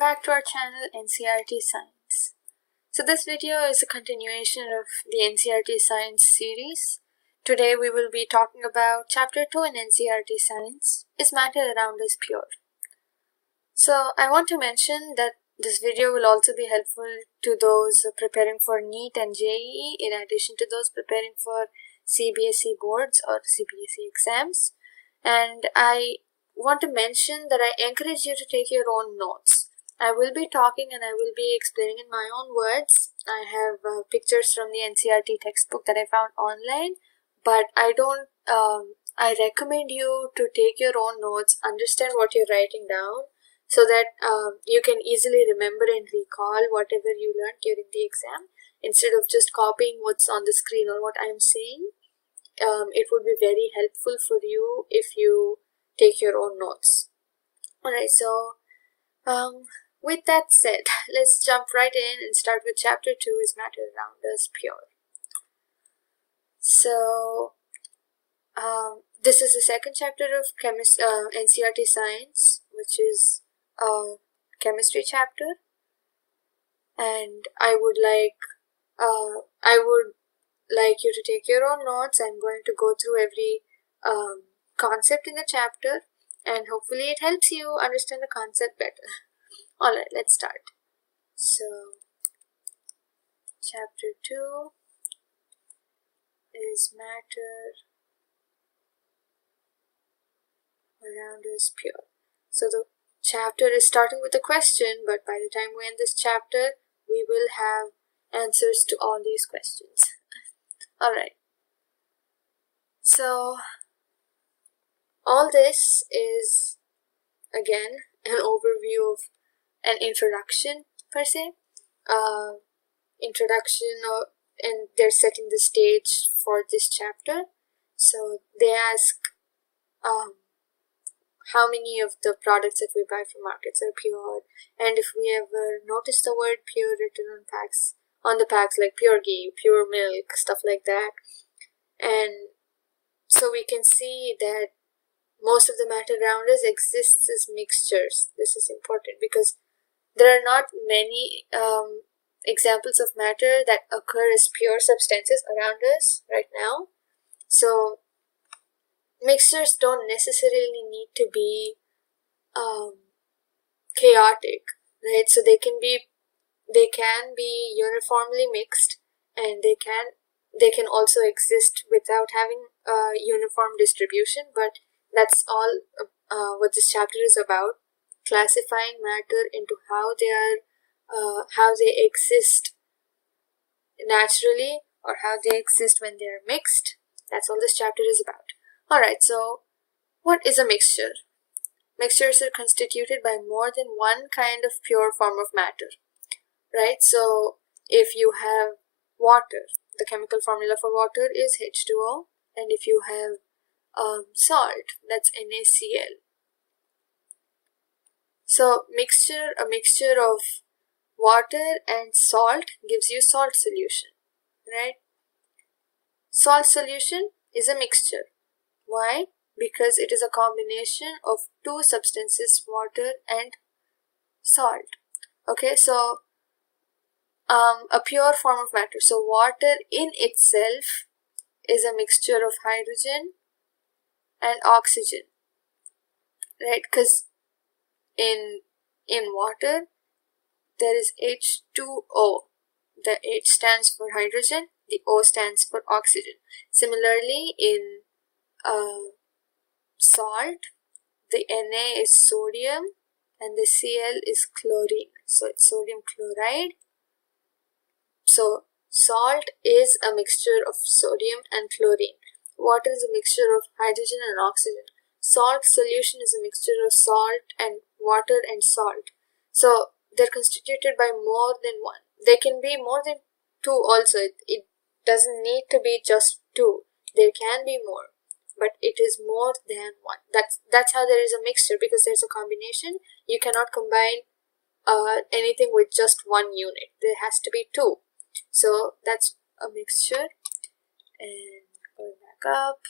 back to our channel NCERT Science. So this video is a continuation of the NCERT Science series. Today we will be talking about Chapter 2 in NCERT Science, Is Matter Around Us Pure? So I want to mention that this video will also be helpful to those preparing for NEET and JEE, in addition to those preparing for CBSE boards or CBSE exams. And I want to mention that I encourage you to take your own notes. I will be talking and I will be explaining in my own words. I have pictures from the NCERT textbook that I found online, but I recommend you to take your own notes, understand what you're writing down, so that you can easily remember and recall whatever you learned during the exam, instead of just copying what's on the screen or what I'm saying. It would be very helpful for you if you take your own notes. Alright, so with that said, let's jump right in and start with Chapter 2, Is Matter Around Us Pure? So this is the second chapter of NCERT Science, which is a chemistry chapter, and I would like you to take your own notes. I'm going to go through every concept in the chapter, and hopefully it helps you understand the concept better. Alright, let's start. So, Chapter 2 is Matter Around Us Pure. So the chapter is starting with a question, but by the time we end this chapter, we will have answers to all these questions. Alright. So, all this is, again, an overview of an introduction per se. And they're setting the stage for this chapter. So they ask how many of the products that we buy from markets are pure, and if we ever notice the word pure written on the packs, like pure ghee, pure milk, stuff like that. And so we can see that most of the matter around us exists as mixtures. This is important because there are not many examples of matter that occur as pure substances around us right now. So mixtures don't necessarily need to be chaotic, right? So they can be uniformly mixed, and they can also exist without having a uniform distribution. But that's all what this chapter is about: classifying matter into how they exist naturally, or how they exist when they are mixed. That's all this chapter is about. Alright, so what is a mixture? Mixtures are constituted by more than one kind of pure form of matter, right? So if you have water, the chemical formula for water is H2O, and if you have salt, that's NaCl. So a mixture of water and salt gives you salt solution, right? Salt solution is a mixture. Why? Because it is a combination of two substances, water and salt. Okay, so a pure form of matter. So water in itself is a mixture of hydrogen and oxygen, right? Because in water there is H2O. The H stands for hydrogen, the O stands for oxygen. Similarly, in salt, the Na is sodium and the Cl is chlorine. So it's sodium chloride. So salt is a mixture of sodium and chlorine. Water is a mixture of hydrogen and oxygen. Salt solution is a mixture of salt and water and salt. So they're constituted by more than one. They can be more than two also. It doesn't need to be just two. There can be more, but it is more than one. That's how there is a mixture, because there's a combination. You cannot combine anything with just one unit. There has to be two. So that's a mixture. And going back up.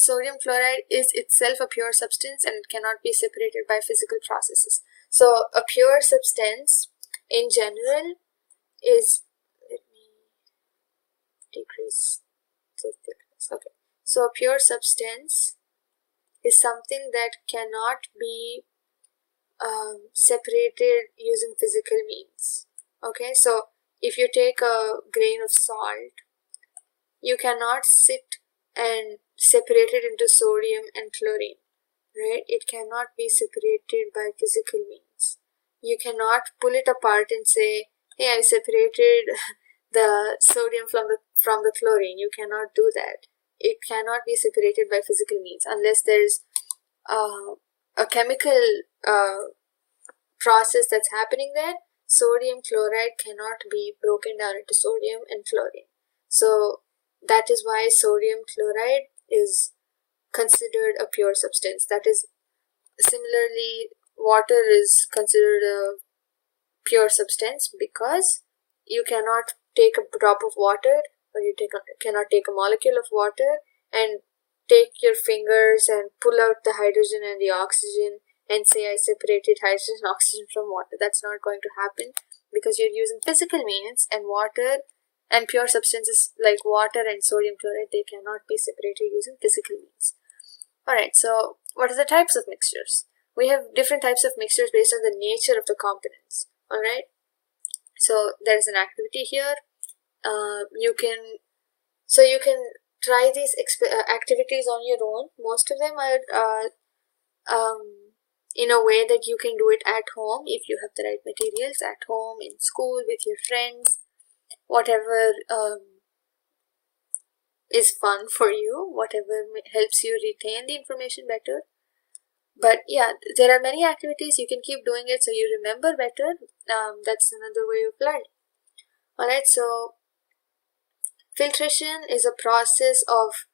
sodium chloride is itself a pure substance and it cannot be separated by physical processes. So a pure substance in general is, let me decrease the thickness. Okay, so a pure substance is something that cannot be separated using physical means. Okay, so if you take a grain of salt, you cannot sit and separate it into sodium and chlorine, right? It cannot be separated by physical means. You cannot pull it apart and say, hey, I separated the sodium from the chlorine. You cannot do that. It cannot be separated by physical means unless there's a chemical process that's happening there. Sodium chloride cannot be broken down into sodium and chlorine. So that is why sodium chloride is considered a pure substance. That is, similarly, water is considered a pure substance because you cannot take a drop of water, or you cannot take a molecule of water and take your fingers and pull out the hydrogen and the oxygen and say I separated hydrogen and oxygen from water. That's not going to happen because you're using physical means, and water and pure substances like water and sodium chloride, they cannot be separated using physical means. Alright, so what are the types of mixtures? We have different types of mixtures based on the nature of the components. Alright, so there's an activity here. You can try these activities on your own. Most of them are in a way that you can do it at home if you have the right materials, at home, in school, with your friends, whatever is fun for you, whatever helps you retain the information better. But yeah, there are many activities. You can keep doing it so you remember better. That's another way of learning. Alright, so filtration is a process of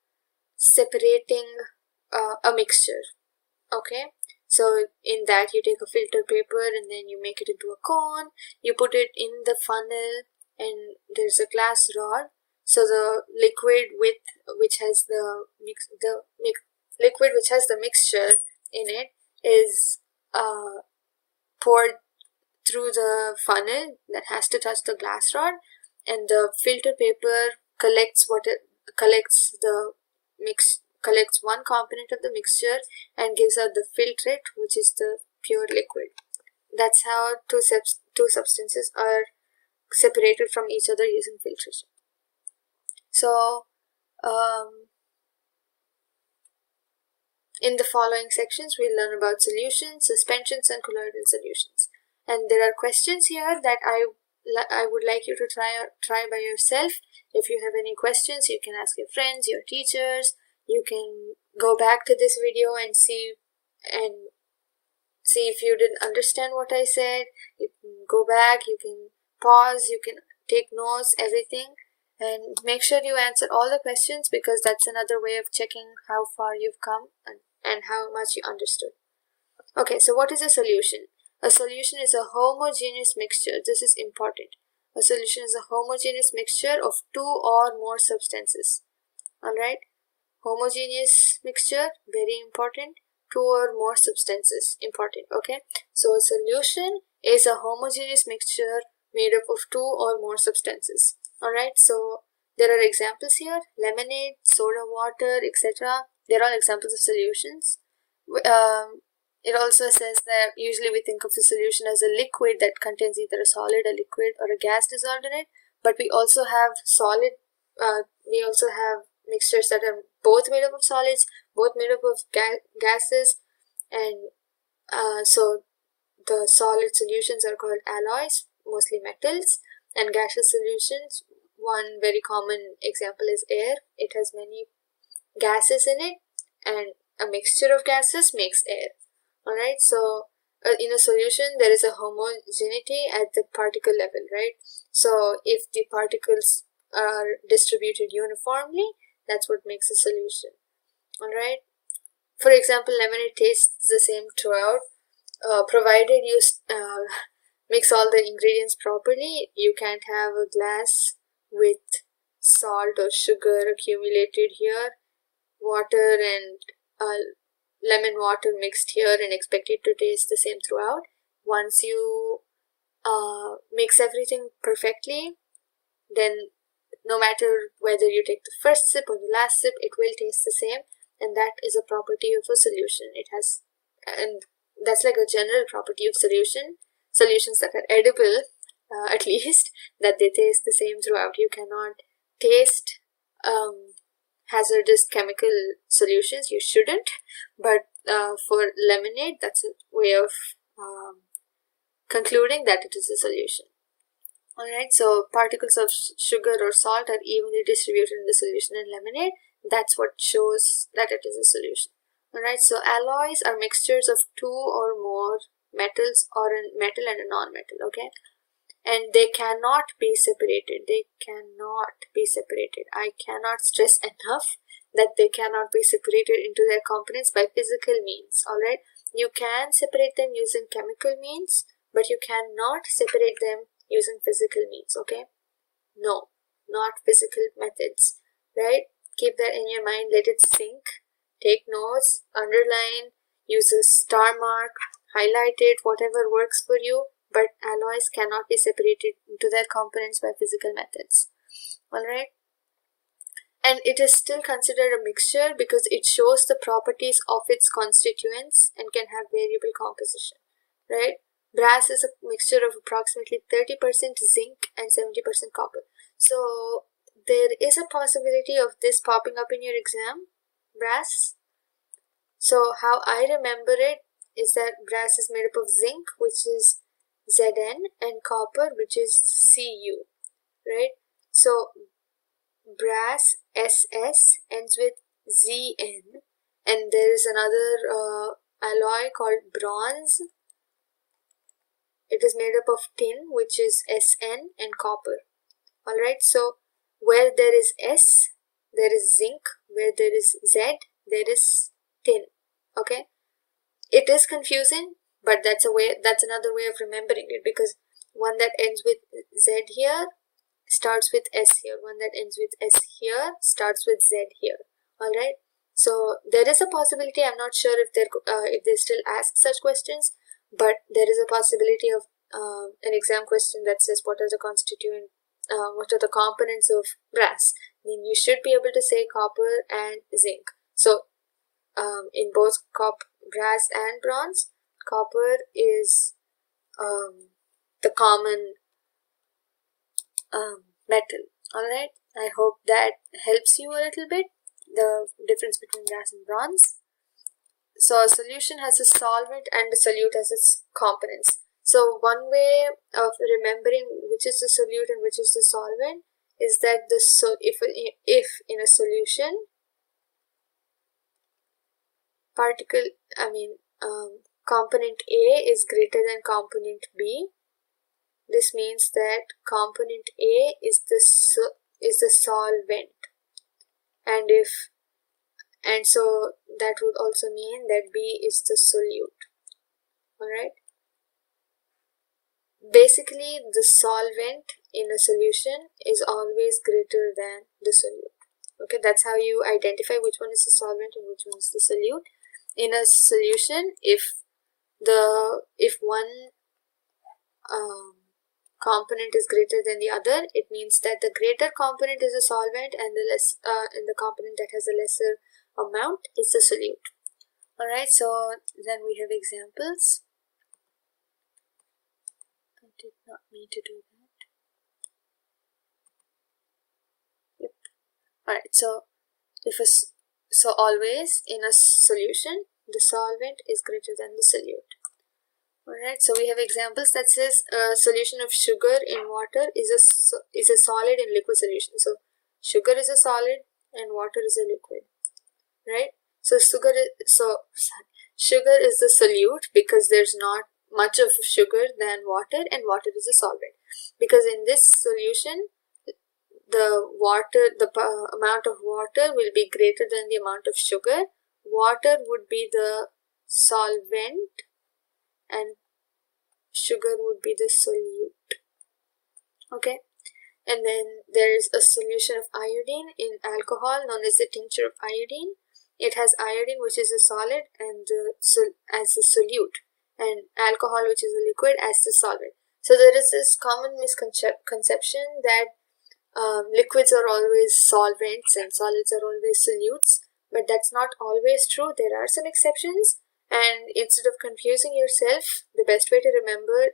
separating a mixture. Okay, so in that you take a filter paper and then you make it into a cone, you put it in the funnel, and there's a glass rod. So the liquid which has the mixture in it is poured through the funnel that has to touch the glass rod, and the filter paper collects one component of the mixture and gives out the filtrate, which is the pure liquid. That's how two substances are separated from each other using filtration. So in the following sections, we'll learn about solutions, suspensions, and colloidal solutions. And there are questions here that I would like you to try by yourself. If you have any questions, you can ask your friends, your teachers. You can go back to this video and see if you didn't understand what I said. You can go back, you can pause, you can take notes, everything, and make sure you answer all the questions, because that's another way of checking how far you've come and how much you understood. Okay, so what is a solution? A solution is a homogeneous mixture. This is important. A solution is a homogeneous mixture of two or more substances. Alright, homogeneous mixture, very important. Two or more substances, important. Okay, so a solution is a homogeneous mixture made up of two or more substances. Alright, so there are examples here: lemonade, soda water, etc. They're all examples of solutions. It also says that usually we think of the solution as a liquid that contains either a solid, a liquid, or a gas dissolved in it. But we also have mixtures that are both made up of solids, both made up of gases, and so the solid solutions are called alloys, mostly metals, and gaseous solutions, one very common example is air. It has many gases in it, and a mixture of gases makes air. Alright, so in a solution there is a homogeneity at the particle level, right? So if the particles are distributed uniformly, that's what makes a solution. Alright, for example, lemonade tastes the same throughout, provided you mix all the ingredients properly. You can't have a glass with salt or sugar accumulated here water and lemon water mixed here and expect it to taste the same throughout. Once you mix everything perfectly, then no matter whether you take the first sip or the last sip, it will taste the same, and that is a property of a solution. It has, and that's like a general property of solutions that are edible, at least, that they taste the same throughout. You cannot taste hazardous chemical solutions, you shouldn't, but for lemonade, that's a way of concluding that it is a solution. Alright, so particles of sugar or salt are evenly distributed in the solution in lemonade. That's what shows that it is a solution. Alright, so alloys are mixtures of two or more metals, or a metal and a non-metal, okay? And they cannot be separated. They cannot be separated. I cannot stress enough that they cannot be separated into their components by physical means, alright? You can separate them using chemical means, but you cannot separate them using physical means, okay? No, not physical methods, right? Keep that in your mind, let it sink, take notes, underline, use a star mark, highlight it, whatever works for you, but alloys cannot be separated into their components by physical methods, alright? And it is still considered a mixture because it shows the properties of its constituents and can have variable composition, right? Brass is a mixture of approximately 30% zinc and 70% copper. So there is a possibility of this popping up in your exam, brass. So how I remember it is that brass is made up of zinc, which is Zn, and copper, which is Cu, right? So brass SS ends with Zn, and there is another alloy called bronze. It is made up of tin, which is Sn, and copper. Alright, so where there is S, there is zinc. Where there is Z, there is tin. Okay, it is confusing, but that's another way of remembering it, because one that ends with Z here starts with S here. One that ends with S here starts with Z here. Alright, so there is a possibility. I'm not sure if they still ask such questions, but there is a possibility of an exam question that says what are the components of brass. Then you should be able to say copper and zinc. So in both brass and bronze, copper is the common metal. Alright, I hope that helps you a little bit, the difference between brass and bronze. So a solution has a solvent and a solute as its components. So one way of remembering which is the solute and which is the solvent is that if in a solution component A is greater than component B, this means that component A is the solvent, and so that would also mean that B is the solute. Alright, basically the solvent in a solution is always greater than the solute. Okay, that's how you identify which one is the solvent and which one is the solute. In a solution, if one component is greater than the other, it means that the greater component is a solvent, and the component that has a lesser amount is the solute. Alright, so then we have examples. I did not mean to do that. Yep. Alright, so always in a solution, the solvent is greater than the solute. Alright, so we have examples that says a solution of sugar in water is a solid in liquid solution. So sugar is a solid and water is a liquid, right? So sugar is the solute because there's not much of sugar than water, and water is a solvent. Because in this solution, the amount of water will be greater than the amount of sugar. Water would be the solvent and sugar would be the solute. Okay, and then there is a solution of iodine in alcohol known as the tincture of iodine. it has iodine, which is a solid, and as a solute, and alcohol, which is a liquid, as the solvent. So there is this common misconception that liquids are always solvents and solids are always solutes, but that's not always true. There are some exceptions, and instead of confusing yourself, the best way to remember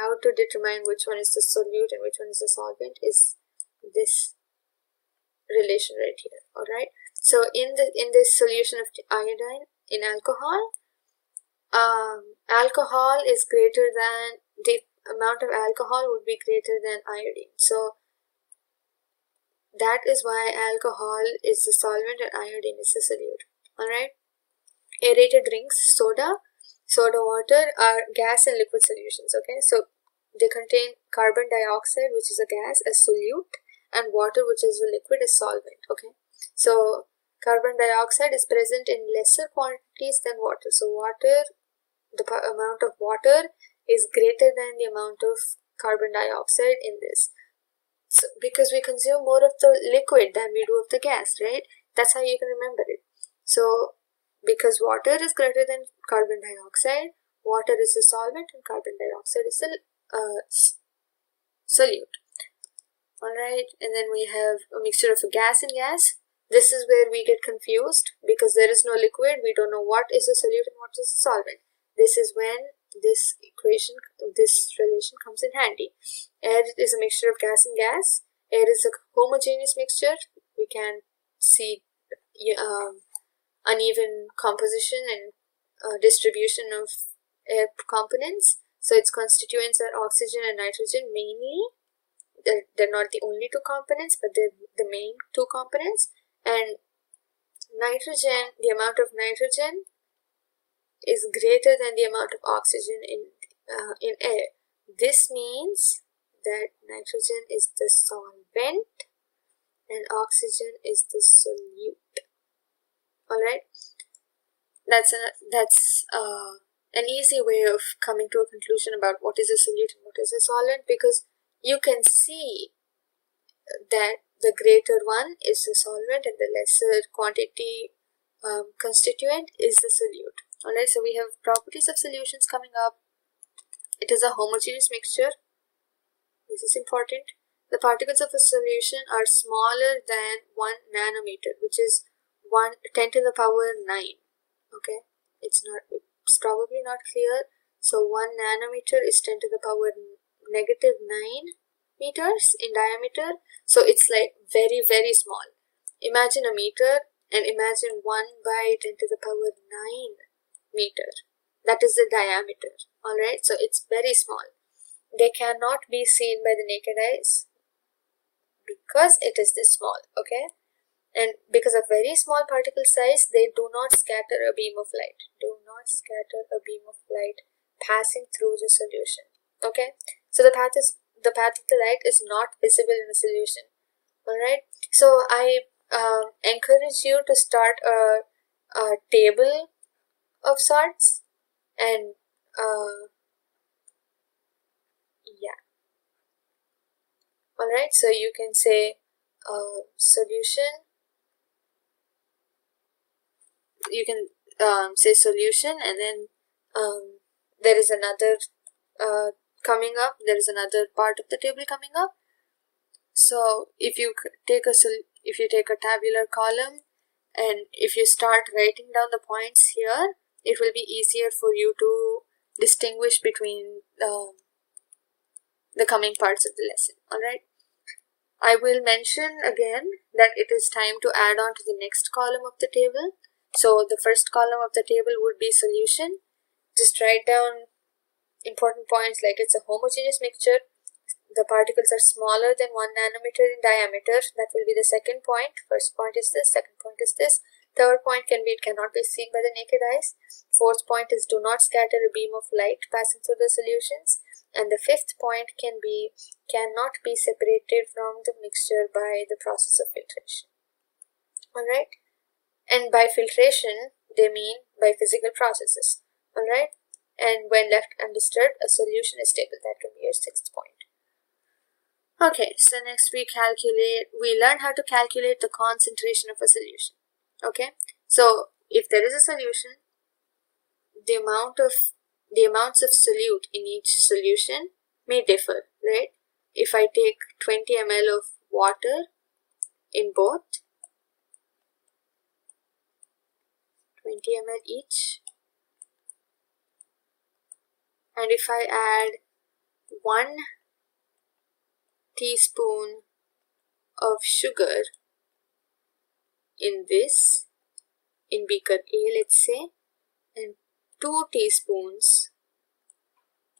how to determine which one is the solute and which one is the solvent is this relation right here. All right. So in this solution of iodine in alcohol, alcohol is greater than the amount of alcohol would be greater than iodine. So that is why alcohol is the solvent and iodine is the solute. All right. Aerated drinks, soda water are gas and liquid solutions. Okay, so they contain carbon dioxide, which is a gas, as solute, and water, which is a liquid, as solvent. Okay, so carbon dioxide is present in lesser quantities than water. So the amount of water is greater than the amount of carbon dioxide in this. So because we consume more of the liquid than we do of the gas, right? That's how you can remember it. So because water is greater than carbon dioxide, water is a solvent and carbon dioxide is a solute. Alright, and then we have a mixture of a gas and gas. This is where we get confused because there is no liquid. We don't know what is a solute and what is a solvent. This is when this relation comes in handy. Air is a mixture of gas and gas. Air is a homogeneous mixture. We can see uneven composition and distribution of air components. So its constituents are oxygen and nitrogen mainly. They're not the only two components, but they're the main two components. And nitrogen, the amount of nitrogen is greater than the amount of oxygen in air. This means that nitrogen is the solvent and oxygen is the solute. All right, that's an easy way of coming to a conclusion about what is a solute and what is a solvent, because you can see that the greater one is the solvent and the lesser quantity constituent is the solute. All right, so we have properties of solutions coming up. It is a homogeneous mixture. This is important. The particles of a solution are smaller than 1 nanometer, which is 10 to the power 9. Okay, it's probably not clear. So 1 nanometer is 10 to the power negative 9 meters in diameter. So it's like very, very small. Imagine a meter and imagine 1 by 10 to the power 9 meter. That is the diameter. All right, so it's very small. They cannot be seen by the naked eyes because it is this small. Okay, and because of very small particle size, they do not scatter a beam of light. Passing through the solution. Okay, so the path of the light is not visible in the solution. All right, so I encourage you to start a table of sorts, and yeah. All right, so you can say solution. You can say solution, and then there is another coming up. There is another part of the table coming up. So if you take a tabular column, and if you start writing down the points here, it will be easier for you to distinguish between the coming parts of the lesson. All right, I will mention again that it is time to add on to the next column of the table. So the first column of the table would be solution. Just write down important points like it's a homogeneous mixture. The particles are smaller than 1 nanometer in diameter. That will be the second point. First point is this, second point is this. Third point can be it cannot be seen by the naked eyes. Fourth point is do not scatter a beam of light passing through the solutions. And the fifth point cannot be separated from the mixture by the process of filtration. Alright, and by filtration they mean by physical processes. Alright, and when left undisturbed, a solution is stable. That can be your sixth point. Okay, so next we learn how to calculate the concentration of a solution. Okay, so if there is a solution, the amounts of solute in each solution may differ, right? If I take 20 ml of water in both, 20 ml each, and if I add 1 teaspoon of sugar in beaker A, let's say, and 2 teaspoons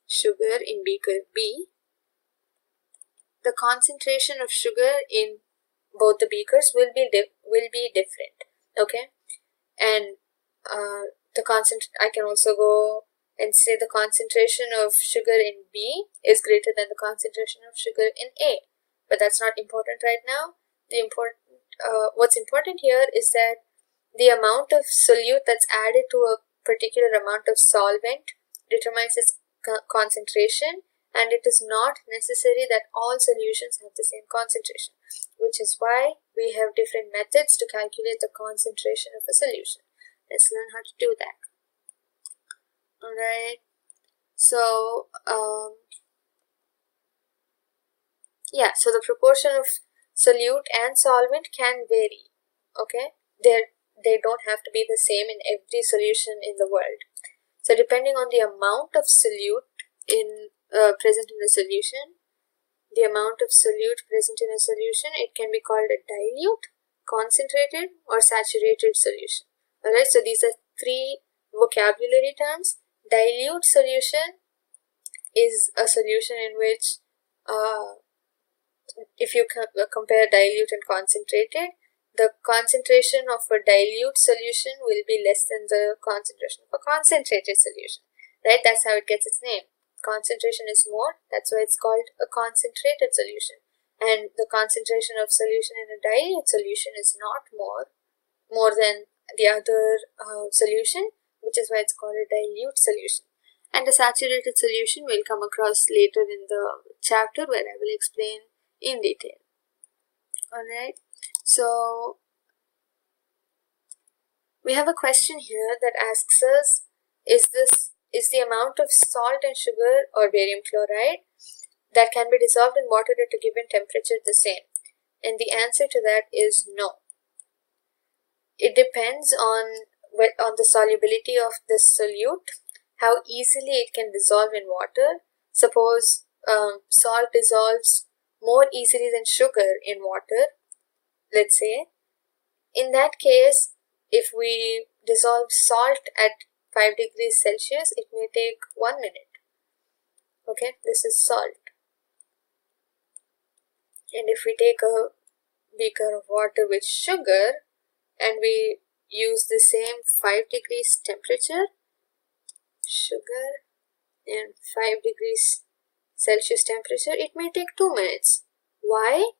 sugar in beaker B, the concentration of sugar in both the beakers will be different. Okay, and I can also go and say the concentration of sugar in B is greater than the concentration of sugar in A, but that's not important right now. What's important here is that the amount of solute that's added to a particular amount of solvent determines its concentration, and it is not necessary that all solutions have the same concentration, which is why we have different methods to calculate the concentration of a solution. Let's learn how to do that. Alright, so so the proportion of solute and solvent can vary. Okay, they don't have to be the same in every solution in the world. So depending on the amount of solute present in the solution, it can be called a dilute, concentrated, or saturated solution. Alright, so these are 3 vocabulary terms. Dilute solution is a solution in which if you compare dilute and concentrated, the concentration of a dilute solution will be less than the concentration of a concentrated solution, right? That's how it gets its name. Concentration is more, that's why it's called a concentrated solution. And the concentration of solution in a dilute solution is not more than the other solution, which is why it's called a dilute solution. And the saturated solution we'll come across later in the chapter where I will explain in detail. Alright, so we have a question here that asks us, is the amount of salt and sugar or barium chloride that can be dissolved in water at a given temperature the same? And the answer to that is no. It depends on the solubility of the solute, how easily it can dissolve in water. Suppose salt dissolves more easily than sugar in water, let's say. In that case, if we dissolve salt at 5 degrees Celsius, it may take 1 minute. Okay, this is salt. And if we take a beaker of water with sugar and we use the same 5 degrees temperature, sugar and 5 degrees Celsius temperature, it may take 2 minutes. Why?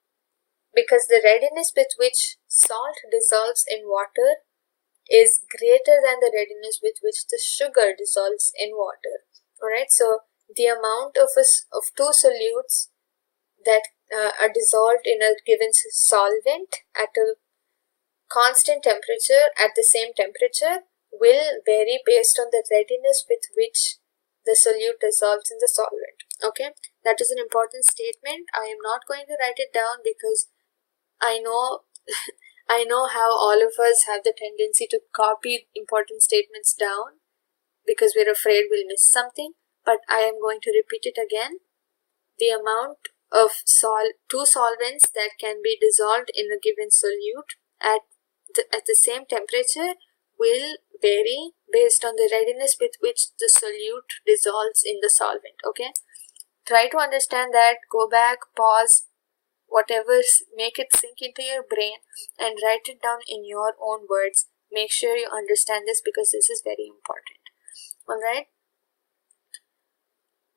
Because the readiness with which salt dissolves in water is greater than the readiness with which the sugar dissolves in water. Alright, so the amount of 2 solutes that are dissolved in a given solvent at a constant temperature, at the same temperature, will vary based on the readiness with which the solute dissolves in the solvent. Okay, that is an important statement. I am not going to write it down because I know I know how all of us have the tendency to copy important statements down because we're afraid we'll miss something, but I am going to repeat it again. The amount of 2 solvents that can be dissolved in a given solute at the same temperature will vary based on the readiness with which the solute dissolves in the solvent. Okay, try to understand that, go back, pause, whatever, make it sink into your brain and write it down in your own words. Make sure you understand this because this is very important. Alright,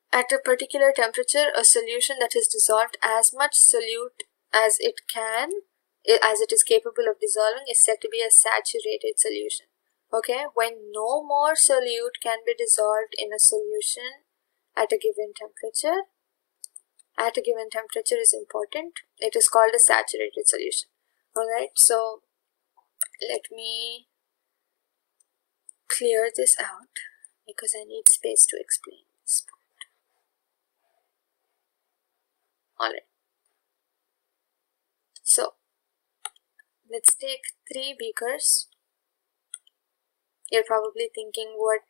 at a particular temperature, a solution that has dissolved as much solute as it is capable of dissolving is said to be a saturated solution. Okay, when no more solute can be dissolved in a solution at a given temperature, at a given temperature is important. It is called a saturated solution. Alright, so let me clear this out because I need space to explain this part. Alright, so let's take 3 beakers. You're probably thinking what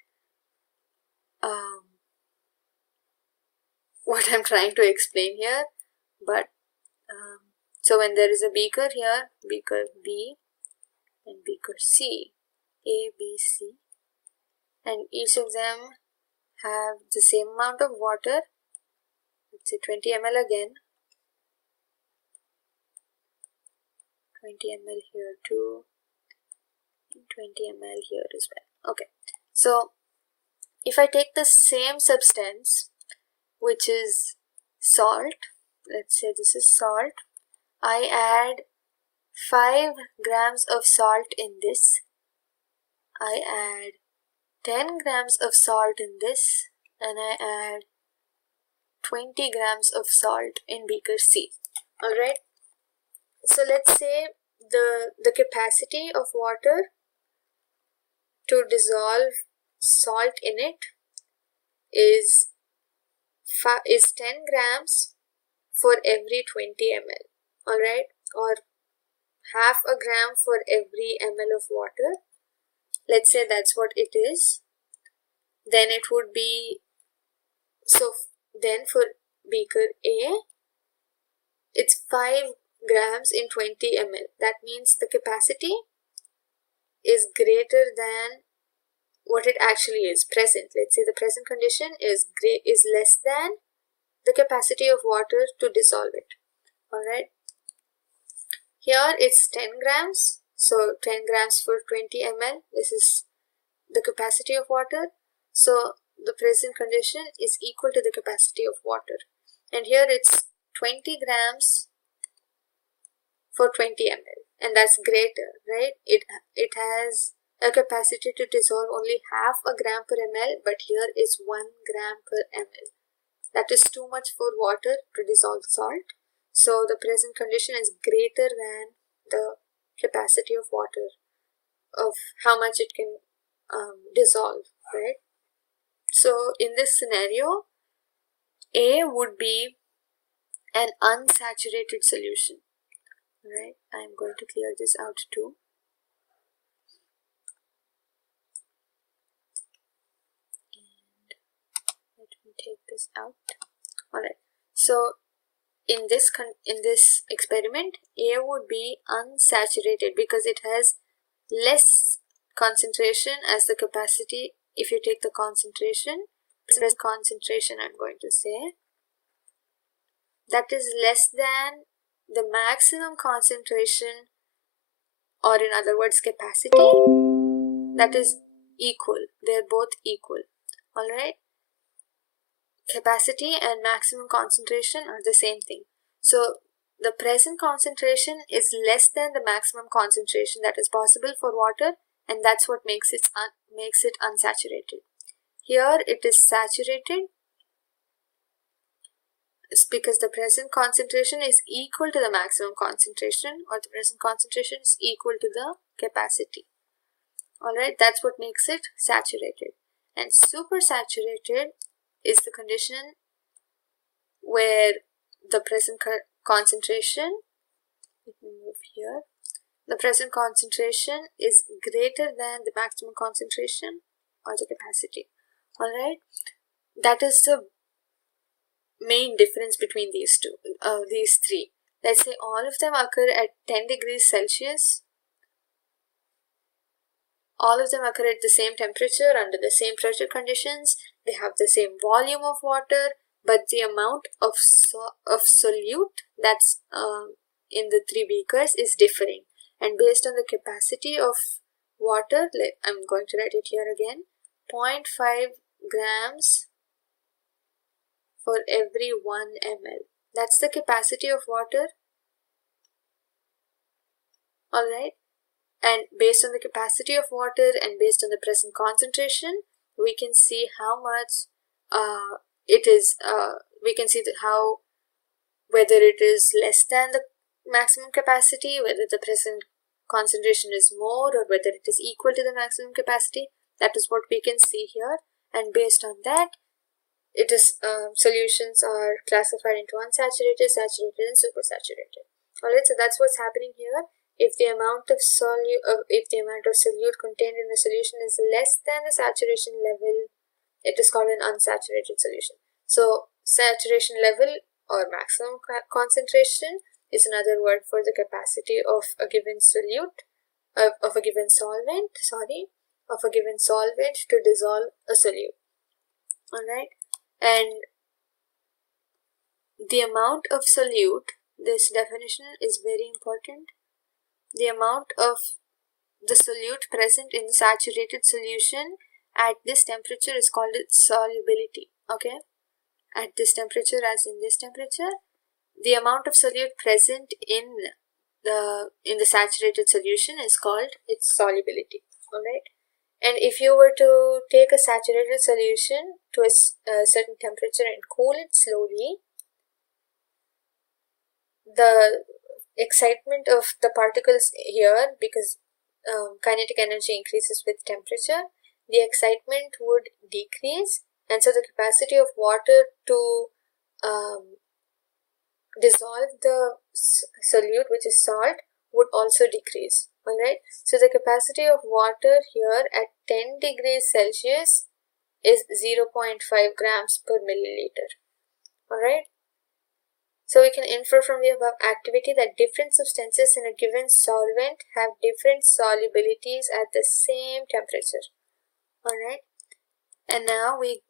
I'm trying to explain here, but so when there is a beaker here, beaker B and beaker C, A, B, C, and each of them have the same amount of water. Let's say 20 ml again, 20 ml here too, and 20 ml here as well. Okay, so if I take the same substance, which is salt, let's say this is salt, I add 5 grams of salt in this, I add 10 grams of salt in this, and I add 20 grams of salt in beaker C. Alright, so let's say the capacity of water to dissolve salt in it is 10 grams for every 20 ml. Alright, or half a gram for every ml of water. Let's say that's what it is. Then it would be, so then for beaker A, it's 5 grams in 20 ml. That means the capacity is greater than what it actually is present. Let's say the present condition is less than the capacity of water to dissolve it. Alright, here it's 10 grams, so 10 grams for 20 ml, this is the capacity of water. So the present condition is equal to the capacity of water, and here it's 20 grams for 20 ml, and that's greater, right? It has a capacity to dissolve only half a gram per ml, but here is 1 gram per ml. That is too much for water to dissolve salt. So the present condition is greater than the capacity of water, of how much it can dissolve, right? So in this scenario, A would be an unsaturated solution, right? I'm going to clear this out too. And let me take this out. Alright, so in this experiment, A would be unsaturated because it has less concentration as the capacity. If you take the concentration, I'm going to say, that is less than the maximum concentration, or in other words capacity, that is equal. They're both equal. Alright, capacity and maximum concentration are the same thing. So the present concentration is less than the maximum concentration that is possible for water, and that's what makes it unsaturated. Here it is saturated. It's because the present concentration is equal to the maximum concentration, or the present concentration is equal to the capacity. Alright, that's what makes it saturated. And supersaturated is the condition where the present concentration, let me move here, the present concentration is greater than the maximum concentration or the capacity. Alright, that is the main difference between these three. Let's say all of them occur at 10 degrees Celsius. All of them occur at the same temperature under the same pressure conditions. They have the same volume of water, but the amount of solute that's in the 3 beakers is differing. And based on the capacity of water, I'm going to write it here again, 0.5 grams for every 1 ml. That's the capacity of water. Alright, and based on the capacity of water and based on the present concentration, we can see how much it is, we can see how whether it is less than the maximum capacity, whether the present concentration is more, or whether it is equal to the maximum capacity. That is what we can see here, and based on that, it is solutions are classified into unsaturated, saturated, and supersaturated. Alright, so that's what's happening here. If the amount of solute contained in the solution is less than the saturation level, it is called an unsaturated solution. So saturation level or maximum concentration is another word for the capacity of a given solute, of a given solvent to dissolve a solute. Alright, and the amount of solute, this definition is very important. The amount of the solute present in the saturated solution at this temperature is called its solubility. Okay, at this temperature, as in this temperature, the amount of solute present in the saturated solution is called its solubility. Alright, and if you were to take a saturated solution to a certain temperature and cool it slowly, the excitement of the particles here, because kinetic energy increases with temperature, the excitement would decrease, and so the capacity of water to dissolve the solute, which is salt, would also decrease. Alright, so the capacity of water here at 10 degrees Celsius is 0.5 grams per milliliter. Alright, so we can infer from the above activity that different substances in a given solvent have different solubilities at the same temperature. Alright, and now we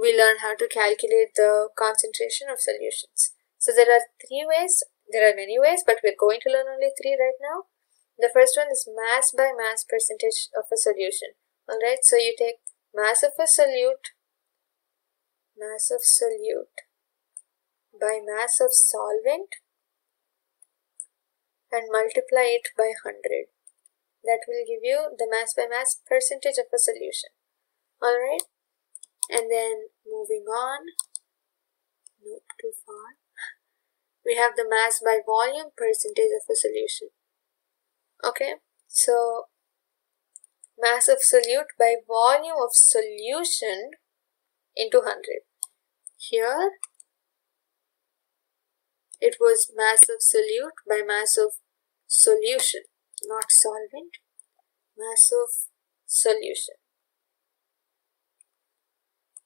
learn how to calculate the concentration of solutions. So there are many ways, but we're going to learn only 3 right now. The first one is mass by mass percentage of a solution. Alright, so you take mass of a solute by mass of solvent and multiply it by 100. That will give you the mass by mass percentage of a solution. Alright, and then moving on, not too far, we have the mass by volume percentage of a solution. Okay, so mass of solute by volume of solution into 100. Here it was mass of solute by mass of solution, not solvent, mass of solution.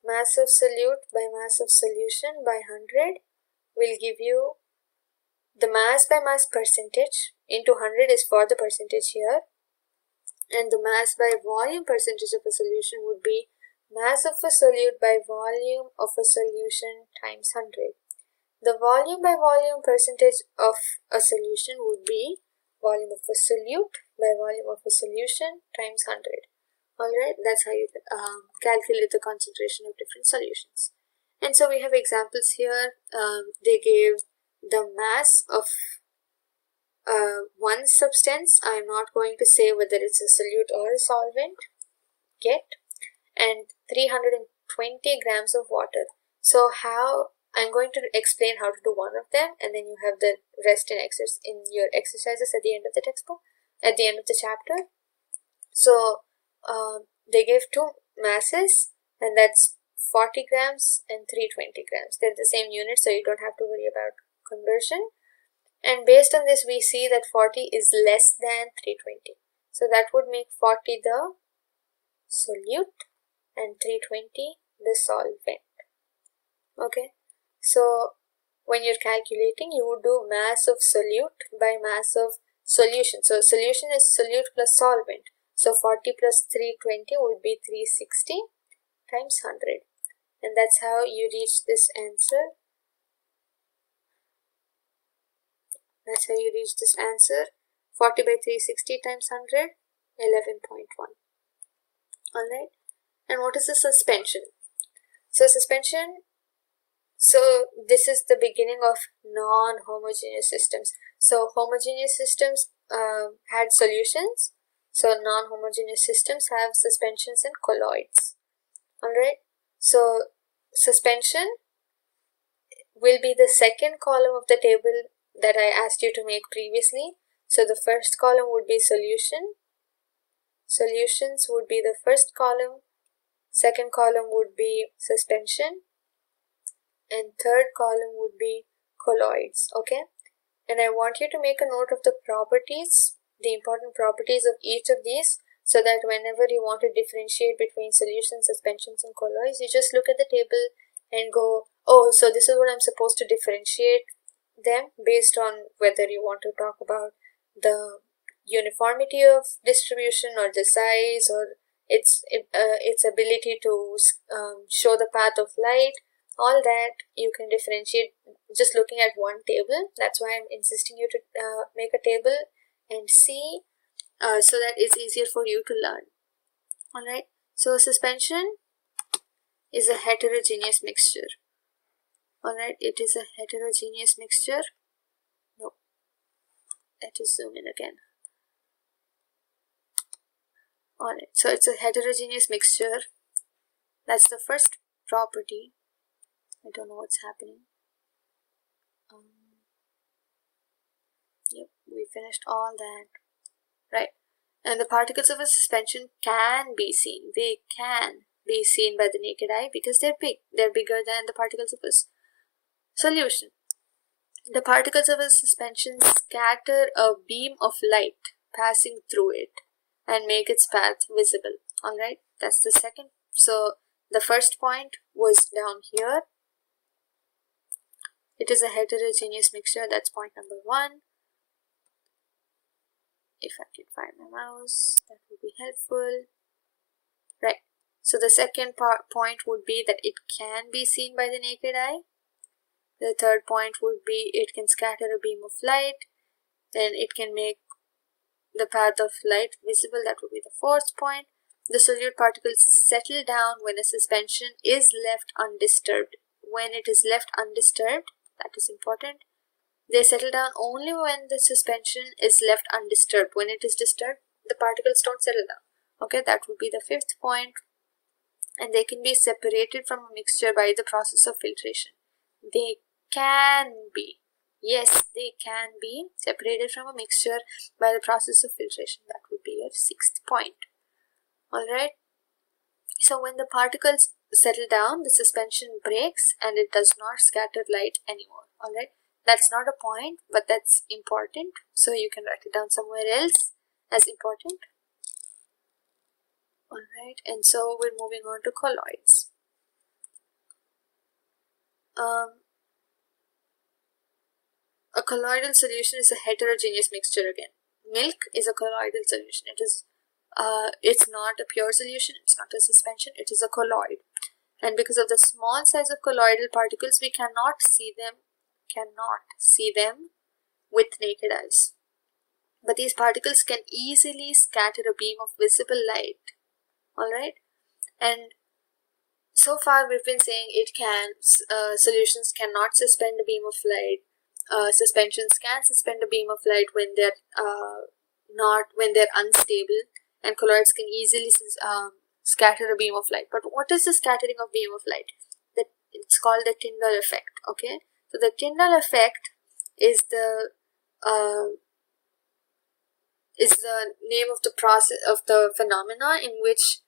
Mass of solute by mass of solution by 100 will give you the mass by mass percentage into 100 is for the percentage here, and the mass by volume percentage of a solution would be mass of a solute by volume of a solution times 100. The volume by volume percentage of a solution would be volume of a solute by volume of a solution times 100. Alright, that's how you calculate the concentration of different solutions. And so we have examples here. They gave the mass of one substance. I'm not going to say whether it's a solute or a solvent yet, and 320 grams of water. So I'm going to explain how to do one of them, and then you have the rest in your exercises at the end of the textbook, at the end of the chapter. So they gave 2 masses, and that's 40 grams and 320 grams. They're the same unit, so you don't have to worry about conversion. And based on this, we see that 40 is less than 320. So that would make 40 the solute and 320 the solvent. Okay, so when you're calculating, you would do mass of solute by mass of solution. So solution is solute plus solvent. So 40 plus 320 would be 360 times 100. And that's how you reach this answer. 40 by 360 times 100, 11.1. Alright, and what is the suspension? So this is the beginning of non-homogeneous systems. So homogeneous systems had solutions. So non-homogeneous systems have suspensions and colloids. Alright, so suspension will be the second column of the table that I asked you to make previously. So the first column would be solution. Solutions would be the first column. Second column would be suspension. And third column would be colloids. Okay. And I want you to make a note of the properties, the important properties of each of these, so that whenever you want to differentiate between solutions, suspensions, and colloids, you just look at the table and go, oh, so this is what I'm supposed to differentiate them based on whether you want to talk about the uniformity of distribution or the size or its ability to show the path of light. All that you can differentiate just looking at one table. That's why I'm insisting you to make a table and see so that it's easier for you to learn. Alright, so suspension is a heterogeneous mixture. Alright, it is a heterogeneous mixture. No, let us zoom in again. Alright, so it's a heterogeneous mixture. That's the first property. I don't know what's happening. Yep, we finished all that. Right. And the particles of a suspension can be seen. They can be seen by the naked eye because they're big. They're bigger than the particles of a solution. The particles of a suspension scatter a beam of light passing through it and make its path visible. Alright, that's the second. So the first point was down here. It is a heterogeneous mixture. That's point number 1. If I can find my mouse, that would be helpful. Right. So the second point would be that it can be seen by the naked eye. The third point would be it can scatter a beam of light. Then it can make the path of light visible. That would be the fourth point. The solute particles settle down when a suspension is left undisturbed. When it is left undisturbed, that is important. They settle down only when the suspension is left undisturbed. When it is disturbed, the particles don't settle down. Okay, that would be the fifth point. And they can be separated from a mixture by the process of filtration. They can be. Yes, they can be separated from a mixture by the process of filtration. That would be your sixth point. Alright. So when the particles settle down, the suspension breaks and it does not scatter light anymore. Alright. That's not a point, but that's important. So you can write it down somewhere else as important. Alright, and so we're moving on to colloids. A colloidal solution is a heterogeneous mixture again. Milk is a colloidal solution. It's not a pure solution, it's not a suspension, it is a colloid. And because of the small size of colloidal particles, we cannot see them with naked eyes. But these particles can easily scatter a beam of visible light. Alright, and so far we've been saying solutions cannot suspend a beam of light. Suspensions can suspend a beam of light when they're unstable, and colloids can easily scatter a beam of light. But what is the scattering of beam of light? It's called the Tyndall effect. Okay, so the Tyndall effect is the name of the process of the phenomena in which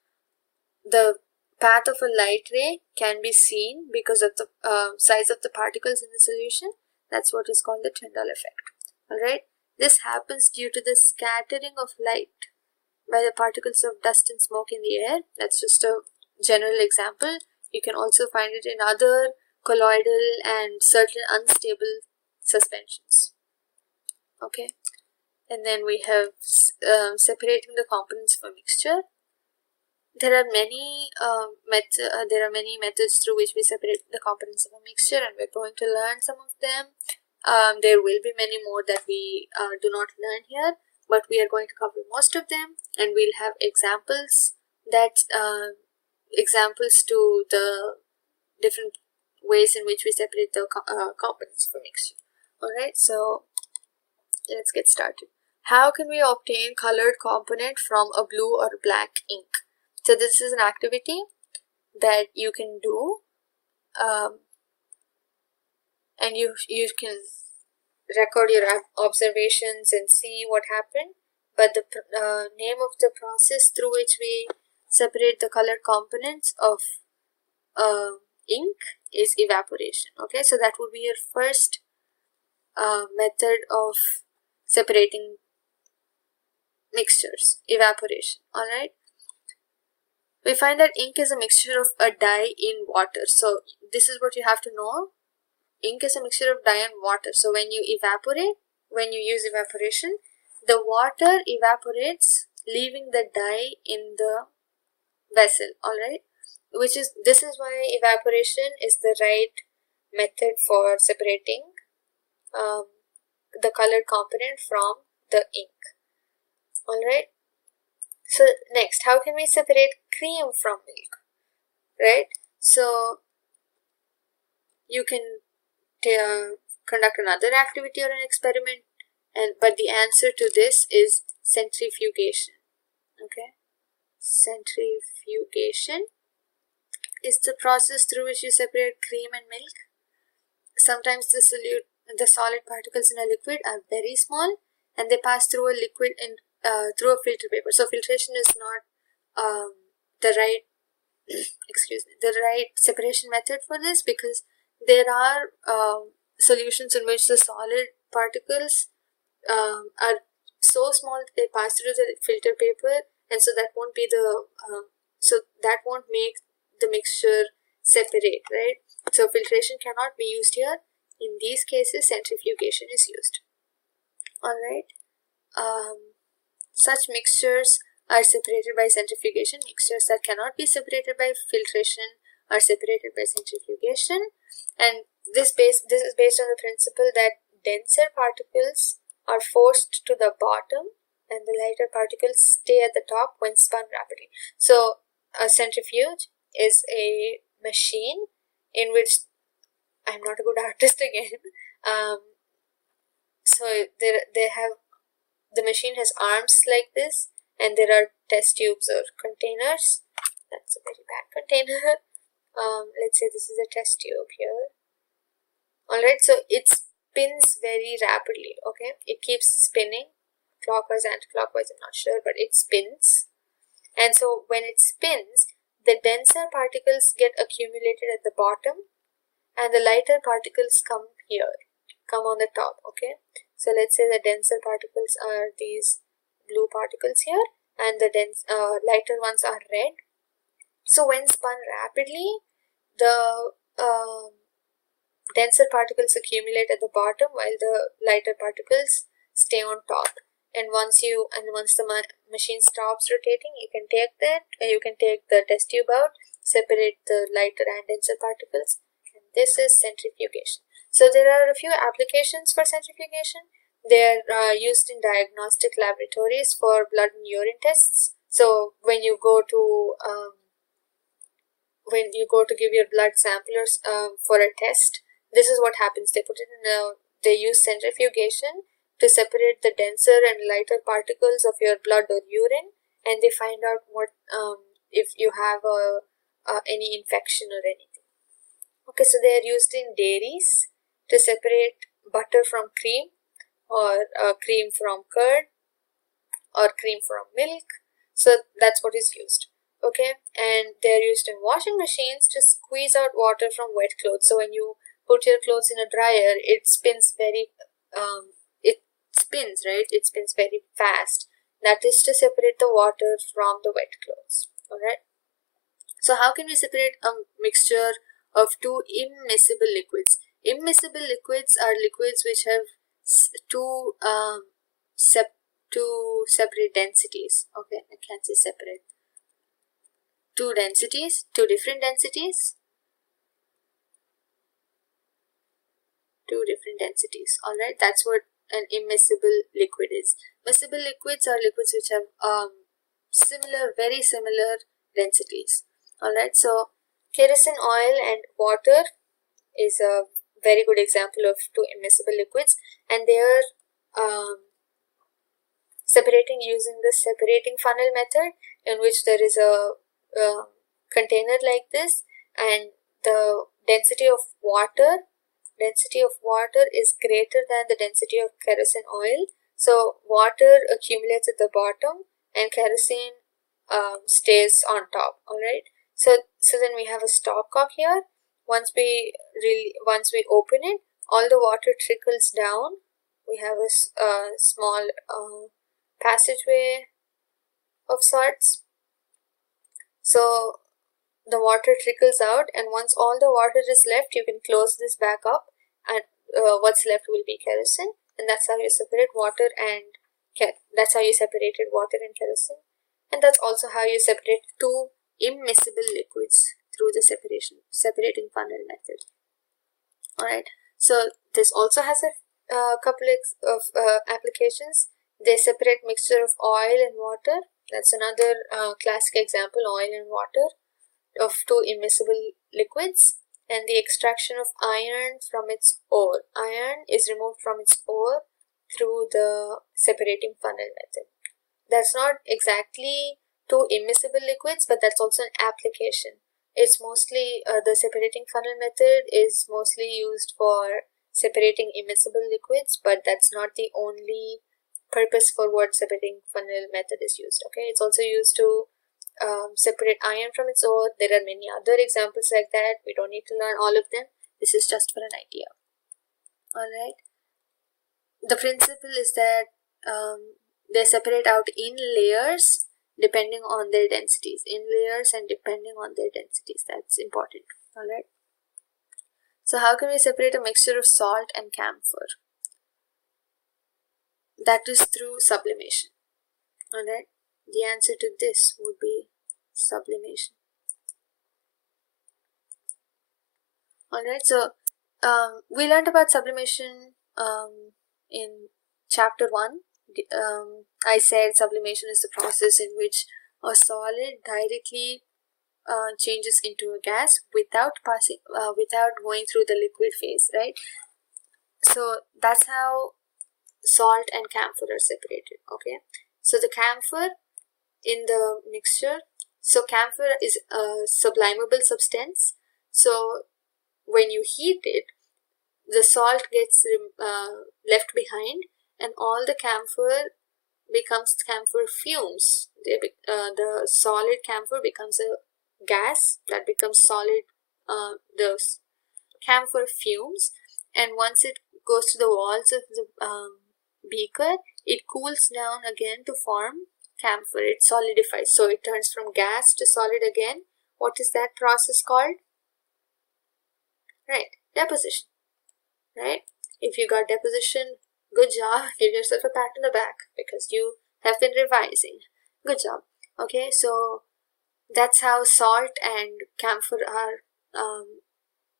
the path of a light ray can be seen because of the size of the particles in the solution. That's what is called the Tyndall effect. Alright, this happens due to the scattering of light by the particles of dust and smoke in the air. That's just a general example. You can also find it in other colloidal and certain unstable suspensions. Okay, and then we have separating the components of a mixture. There are many methods through which we separate the components of a mixture, and we're going to learn some of them. There will be many more that we do not learn here, but we are going to cover most of them, and we'll have examples to the different ways in which we separate the components of a mixture. Alright, so let's get started. How can we obtain colored component from a blue or black ink? So this is an activity that you can do. and you can record your observations and see what happened. But the name of the process through which we separate the colored components of ink is evaporation. Okay, so that would be your first method of separating mixtures, evaporation. Alright, we find that ink is a mixture of a dye in water. So this is what you have to know. Ink is a mixture of dye and water. So when you evaporate, when you use evaporation, the water evaporates, leaving the dye in the vessel. Alright, this is why evaporation is the right method for separating the colored component from the ink. Alright, so next, how can we separate cream from milk? Right, so you can conduct another activity or an experiment, but the answer to this is centrifugation. Okay, centrifugation is the process through which you separate cream and milk. Sometimes the solid particles in a liquid are very small, and they pass through a liquid and through a filter paper. So filtration is not the right the right separation method for this, because there are solutions in which the solid particles are so small that they pass through the filter paper, and so that won't be the that won't make the mixture separate, right? So filtration cannot be used here. In these cases, centrifugation is used. Alright, such mixtures are separated by centrifugation. Mixtures that cannot be separated by filtration are separated by centrifugation, and this is based on the principle that denser particles are forced to the bottom and the lighter particles stay at the top when spun rapidly. So a centrifuge is a machine in which, I'm not a good artist again, so the machine has arms like this, and there are test tubes or containers. That's a very bad container. Let's say this is a test tube here. Alright, so it spins very rapidly. Okay, it keeps spinning clockwise, anti-clockwise, I'm not sure, but it spins. And so when it spins, the denser particles get accumulated at the bottom, and the lighter particles come on the top. Okay, so let's say the denser particles are these blue particles here, and the lighter ones are red. So when spun rapidly, the denser particles accumulate at the bottom while the lighter particles stay on top. And once the machine stops rotating, you can take the test tube out, separate the lighter and denser particles, and this is centrifugation. So there are a few applications for centrifugation. They are used in diagnostic laboratories for blood and urine tests. So when you go to give your blood samplers for a test, this is what happens. They use centrifugation to separate the denser and lighter particles of your blood or urine, and they find out what if you have any infection or anything. Okay, so they are used in dairies to separate butter from cream, or cream from curd, or cream from milk. So that's what is used. Okay, and they're used in washing machines to squeeze out water from wet clothes. So when you put your clothes in a dryer, it spins very very fast. That is to separate the water from the wet clothes. Alright, so how can we separate a mixture of two immiscible liquids? Immiscible liquids are liquids which have two separate densities. Okay, I can't say separate. Two different densities. Alright, that's what an immiscible liquid is. Miscible liquids are liquids which have very similar densities. Alright, so kerosene oil and water is a very good example of two immiscible liquids, and they are separating using the separating funnel method, in which there is a container like this, and the density of water density of water is greater than the density of kerosene oil. So water accumulates at the bottom and kerosene stays on top. Alright, so then we have a stopcock here. Once we open it, all the water trickles down. We have a small passageway of sorts. So the water trickles out, and once all the water is left, you can close this back up, and what's left will be kerosene. And that's how you separate water and that's how you separated water and kerosene. And that's also how you separate two immiscible liquids through the separating funnel method. Alright, so this also has a couple of applications. They separate mixture of oil and water. That's another classic example, oil and water, of two immiscible liquids. And the extraction of iron from its ore. Iron is removed from its ore through the separating funnel method. That's not exactly two immiscible liquids, but that's also an application. It's mostly the separating funnel method is mostly used for separating immiscible liquids, but that's not the only purpose for what separating funnel method is used. Okay, it's also used to separate iron from its ore. There are many other examples like that. We don't need to learn all of them. This is just for an idea. Alright, the principle is that they separate out in layers depending on their densities. In layers and depending on their densities. That's important. Alright, so how can we separate a mixture of salt and camphor? That is through sublimation. Alright, the answer to this would be sublimation. Alright, so we learned about sublimation in chapter 1. I said sublimation is the process in which a solid directly changes into a gas without going through the liquid phase, right? So that's how salt and camphor are separated. Okay, so the camphor in the mixture, so camphor is a sublimable substance. So when you heat it, the salt gets left behind, and all the camphor becomes camphor fumes. The solid camphor becomes a gas that becomes solid, the camphor fumes, and once it goes to the walls of the beaker, it cools down again to form camphor. It solidifies, so it turns from gas to solid again. What is that process called? Right, deposition. Right, if you got deposition, good job. Give yourself a pat on the back because you have been revising. Good job. Okay, so that's how salt and camphor are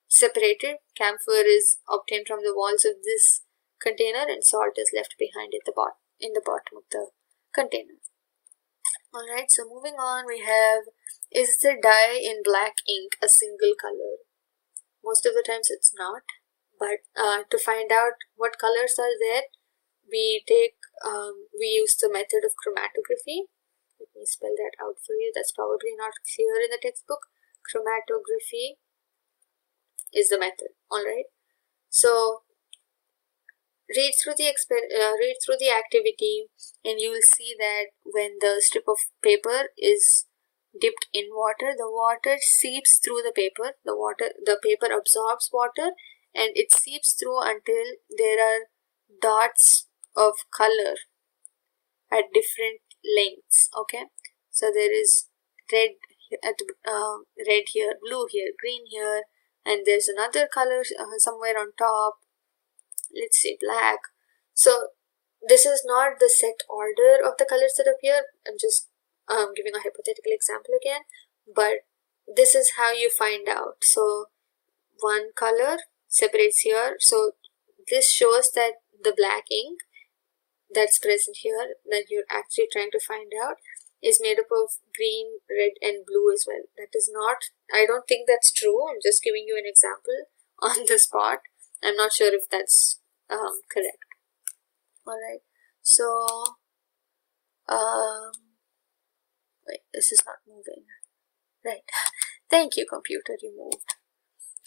separated. Camphor is obtained from the walls of this container, and salt is left behind at the in the bottom of the container. Alright, so moving on, we have, is the dye in black ink a single color? Most of the times it's not, but to find out what colors are there, we use the method of chromatography. Let me spell that out for you. That's probably not clear in the textbook. Chromatography is the method. Alright, so read through the activity, and you will see that when the strip of paper is dipped in water, the water seeps through the paper. The paper absorbs water, and it seeps through until there are dots of color at different lengths. Okay, so there is red red here, blue here, green here, and there's another color somewhere on top. Let's say black. So this is not the set order of the colors that appear. I'm just giving a hypothetical example again, but this is how you find out. So one color separates here, so this shows that the black ink that's present here, that you're actually trying to find out, is made up of green, red, and blue as well. That is not, I don't think that's true. I'm just giving you an example on the spot. I'm not sure if that's correct. Alright, so wait, this is not moving. Right, thank you, computer, you moved.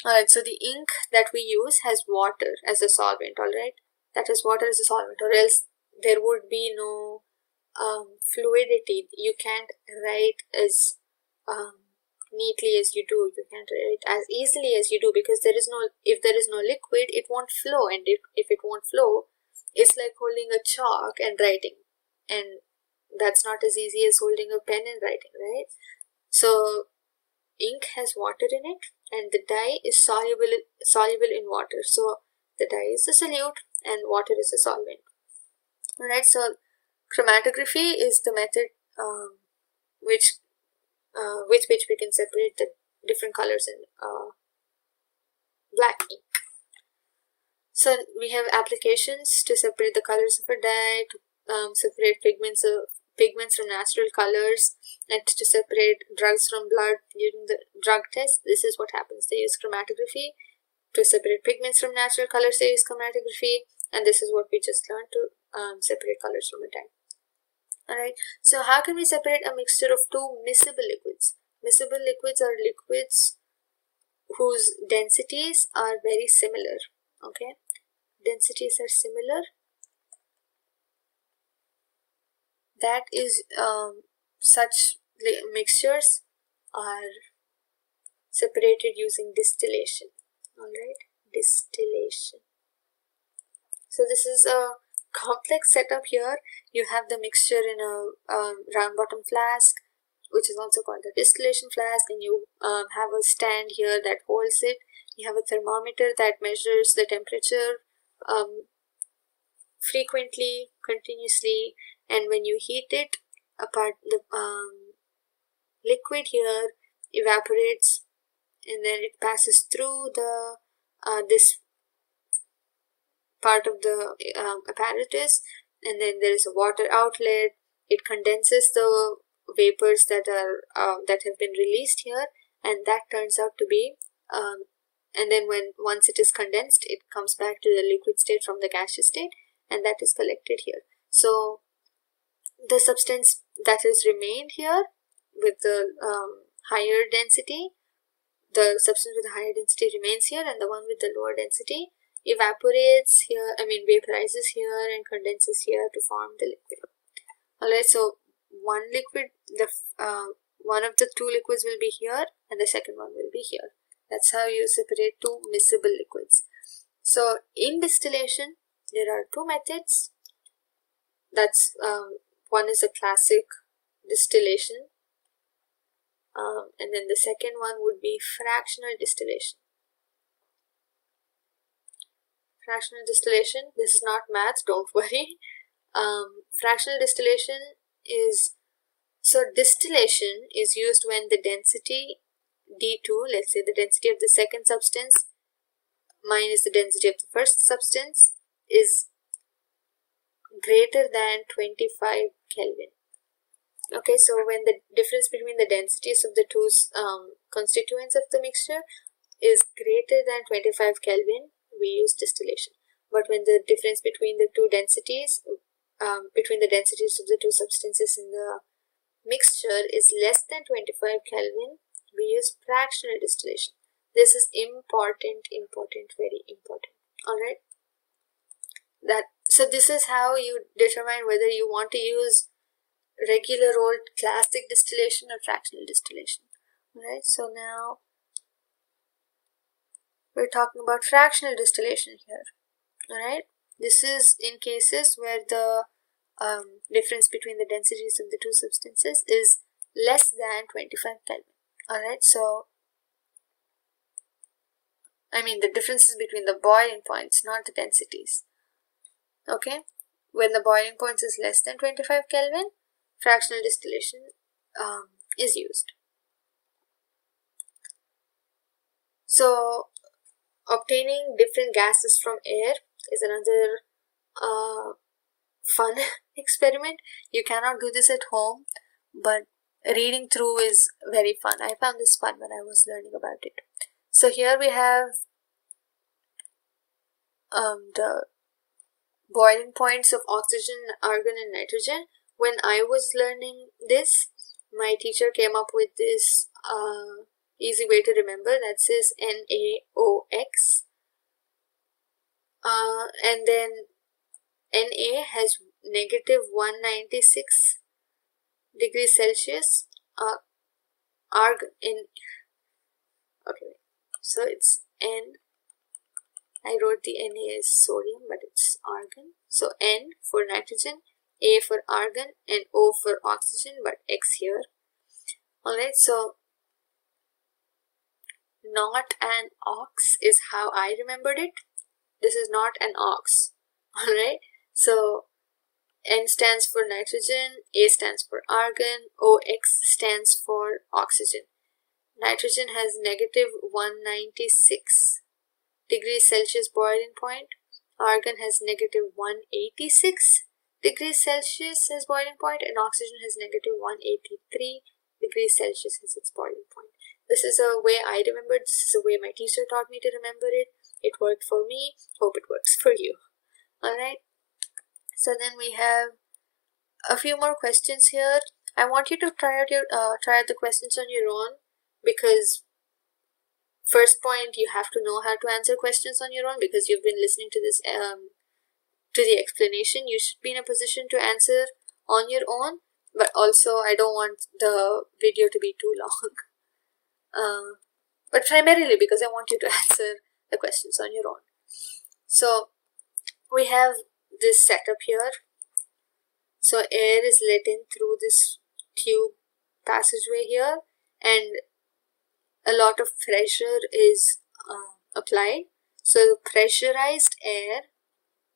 Alright, so the ink that we use has water as a solvent, alright? That is water as a solvent, or else there would be no fluidity. You can't write as neatly as you do. You can't write as easily as you do, because if there is no liquid, it won't flow, and if it won't flow, it's like holding a chalk and writing, and that's not as easy as holding a pen and writing, right? So ink has water in it, and the dye is soluble in water. So the dye is a solute and water is a solvent. Alright, so chromatography is the method with which we can separate the different colors in black ink. So we have applications to separate the colors of a dye, to separate pigments from natural colors, and to separate drugs from blood during the drug test. This is what happens. They use chromatography. To separate pigments from natural colors, they use chromatography, and this is what we just learned, to separate colors from a dye. Alright, so how can we separate a mixture of two miscible liquids? Miscible liquids are liquids whose densities are very similar. Okay, densities are similar. That is, such mixtures are separated using distillation. Alright, distillation. So this is a complex setup here. You have the mixture in a round bottom flask, which is also called the distillation flask, and you have a stand here that holds it. You have a thermometer that measures the temperature frequently, continuously, and when you heat it, the liquid here evaporates, and then it passes through the this part of the apparatus, and then there is a water outlet. It condenses the vapors that have been released here, and that turns out to be and then once it is condensed, it comes back to the liquid state from the gaseous state, and that is collected here. So the substance that is remained here with the higher density, the substance with the higher density remains here, and the one with the lower density evaporates here, vaporizes here and condenses here to form the liquid. Alright, so one of the two liquids will be here, and the second one will be here. That's how you separate two miscible liquids. So in distillation, there are two methods. That's one is a classic distillation, and then the second one would be fractional distillation. Fractional distillation, this is not math, don't worry. Fractional distillation is, so distillation is used when the density D2, let's say the density of the second substance minus the density of the first substance, is greater than 25 Kelvin. Okay, so when the difference between the densities of the two constituents of the mixture is greater than 25 Kelvin, we use distillation. But when the difference between the two densities, between the densities of the two substances in the mixture is less than 25 Kelvin, we use fractional distillation. This is important, very important. Alright. So this is how you determine whether you want to use regular old classic distillation or fractional distillation. Alright, so now we're talking about fractional distillation here. Alright, this is in cases where the difference between the densities of the two substances is less than 25 Kelvin. Alright, so the difference is between the boiling points, not the densities. Okay, when the boiling point is less than 25 Kelvin, fractional distillation is used. So obtaining different gases from air is another fun experiment. You cannot do this at home, but reading through is very fun. I found this fun when I was learning about it. So here we have the boiling points of oxygen, argon and nitrogen. When I was learning this, my teacher came up with this easy way to remember, that says NaOX. And then Na has negative 196 degrees Celsius. Argon in, okay, so it's N, I wrote the Na as sodium, but it's argon. So N for nitrogen, A for argon, and O for oxygen, but X here. Alright, so not an ox is how I remembered it. This is not an ox. Alright, so N stands for nitrogen, A stands for argon, OX stands for oxygen. Nitrogen has negative 196 degrees Celsius boiling point. Argon has negative 186 degrees Celsius as boiling point, and oxygen has negative 183 degrees Celsius as its boiling point. This is a way I remembered. This is a way my teacher taught me to remember it. It worked for me. Hope it works for you. Alright. So then we have a few more questions here. I want you to try out the questions on your own, because first point, you have to know how to answer questions on your own, because you've been listening to this to the explanation. You should be in a position to answer on your own, but also I don't want the video to be too long. But primarily because I want you to answer the questions on your own. So we have this setup here. So air is let in through this tube passageway here, and a lot of pressure is applied. So pressurized air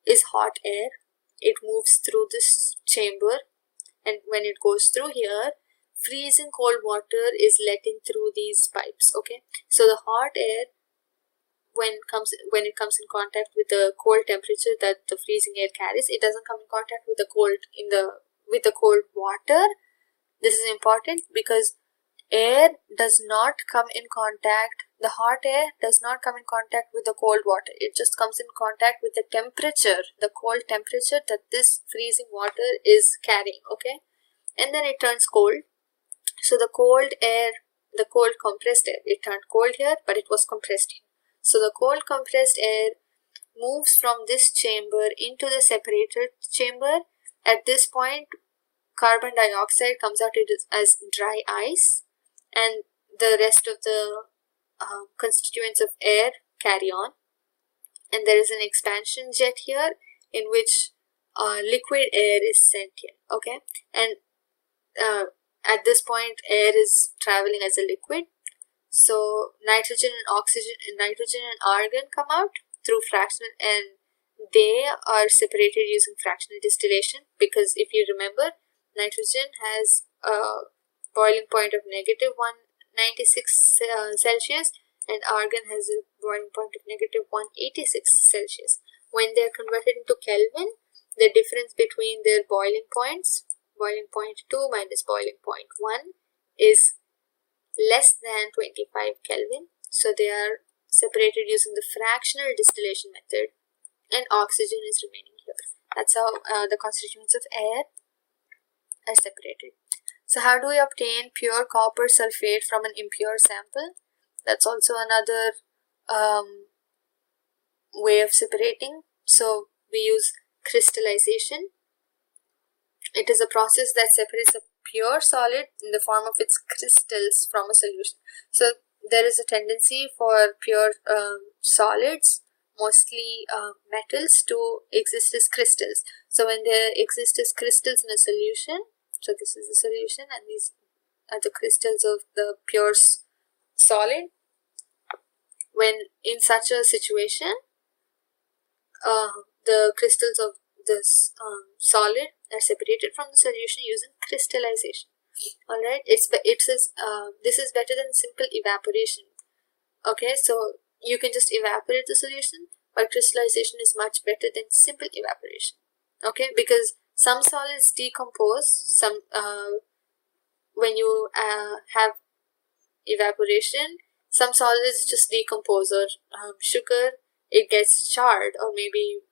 is hot air. It moves through this chamber, and when it goes through here, freezing cold water is let in through these pipes. Okay, so the hot air, when it comes in contact with the cold temperature that the freezing air carries, it doesn't come in contact with the cold water. This is important because air does not come in contact, the hot air does not come in contact with the cold water. It just comes in contact with the temperature, the cold temperature that this freezing water is carrying. Okay, and then it turns cold. So the cold air, the cold compressed air, it turned cold here, but it was compressed here. So the cold compressed air moves from this chamber into the separator chamber. At this point, carbon dioxide comes out as dry ice, and the rest of the constituents of air carry on. And there is an expansion jet here in which liquid air is sent here. Okay, and at this point, air is traveling as a liquid. So nitrogen and oxygen, and nitrogen and argon come out through fractional, and they are separated using fractional distillation, because if you remember, nitrogen has a boiling point of negative 196 Celsius, and argon has a boiling point of negative 186 Celsius. When they are converted into Kelvin, the difference between their boiling points, boiling point 2 minus boiling point 1, is less than 25 Kelvin. So they are separated using the fractional distillation method, and oxygen is remaining here. That's how the constituents of air are separated. So how do we obtain pure copper sulfate from an impure sample? That's also another way of separating. So we use crystallization. It is a process that separates a pure solid in the form of its crystals from a solution. So there is a tendency for pure solids, mostly metals, to exist as crystals. So when they exist as crystals in a solution, so this is the solution and these are the crystals of the pure solid. When in such a situation, the crystals of this solid are separated from the solution using crystallization. Alright, this is better than simple evaporation. Okay, so you can just evaporate the solution, but crystallization is much better than simple evaporation. Okay, because some solids decompose. When you have evaporation, some solids just decompose, or sugar, it gets charred, or maybe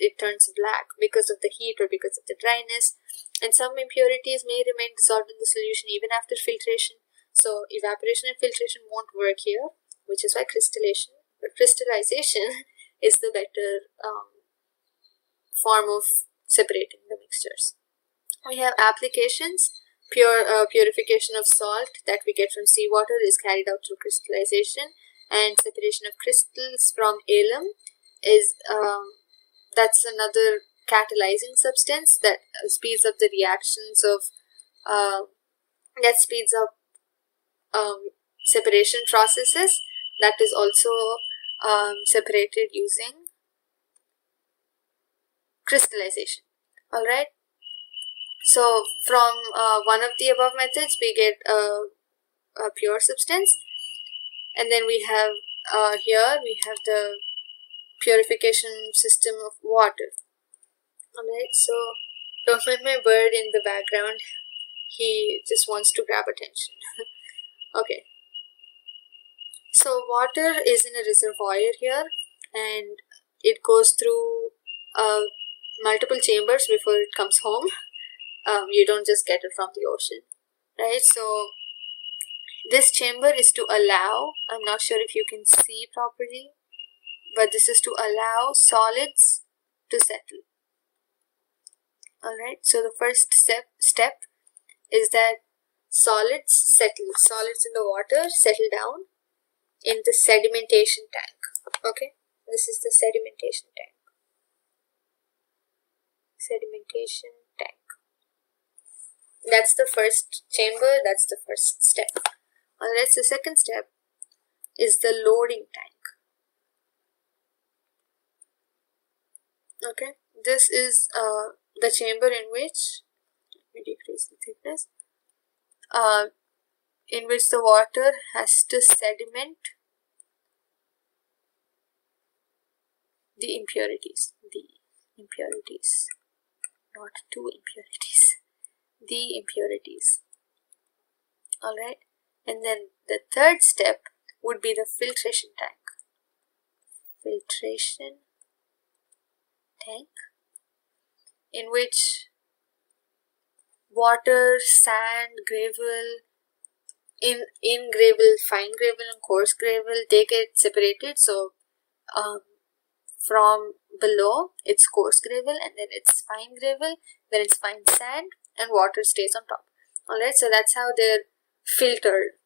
it turns black because of the heat or because of the dryness, and some impurities may remain dissolved in the solution even after filtration. So evaporation and filtration won't work here, which is why crystallization is the better form of separating the mixtures. We have applications. Purification of salt that we get from seawater is carried out through crystallization, and separation of crystals from alum is that's another catalyzing substance that speeds up the reactions of that speeds up separation processes. That is also separated using crystallization. All right. So from one of the above methods, we get a pure substance, and then we have here we have the purification system of water. All right. So don't mind my bird in the background. He just wants to grab attention. Okay. So water is in a reservoir here, and it goes through multiple chambers before it comes home. You don't just get it from the ocean, right? So this chamber is to allow, I'm not sure if you can see properly, but this is to allow solids to settle. All right, so the first step is that solids in the water settle down in the sedimentation tank. Okay, this is the sedimentation tank. That's the first chamber, that's the first step. Alright, so the second step is the loading tank. Okay, this is the chamber in which, let me decrease the thickness, in which the water has to sediment the impurities, not two impurities. The impurities. Alright, and then the third step would be the filtration tank. In which water, sand, gravel, in gravel, fine gravel and coarse gravel, they get separated. So from below it's coarse gravel, and then it's fine gravel, then it's fine sand, and water stays on top. Alright, so that's how they're filtered,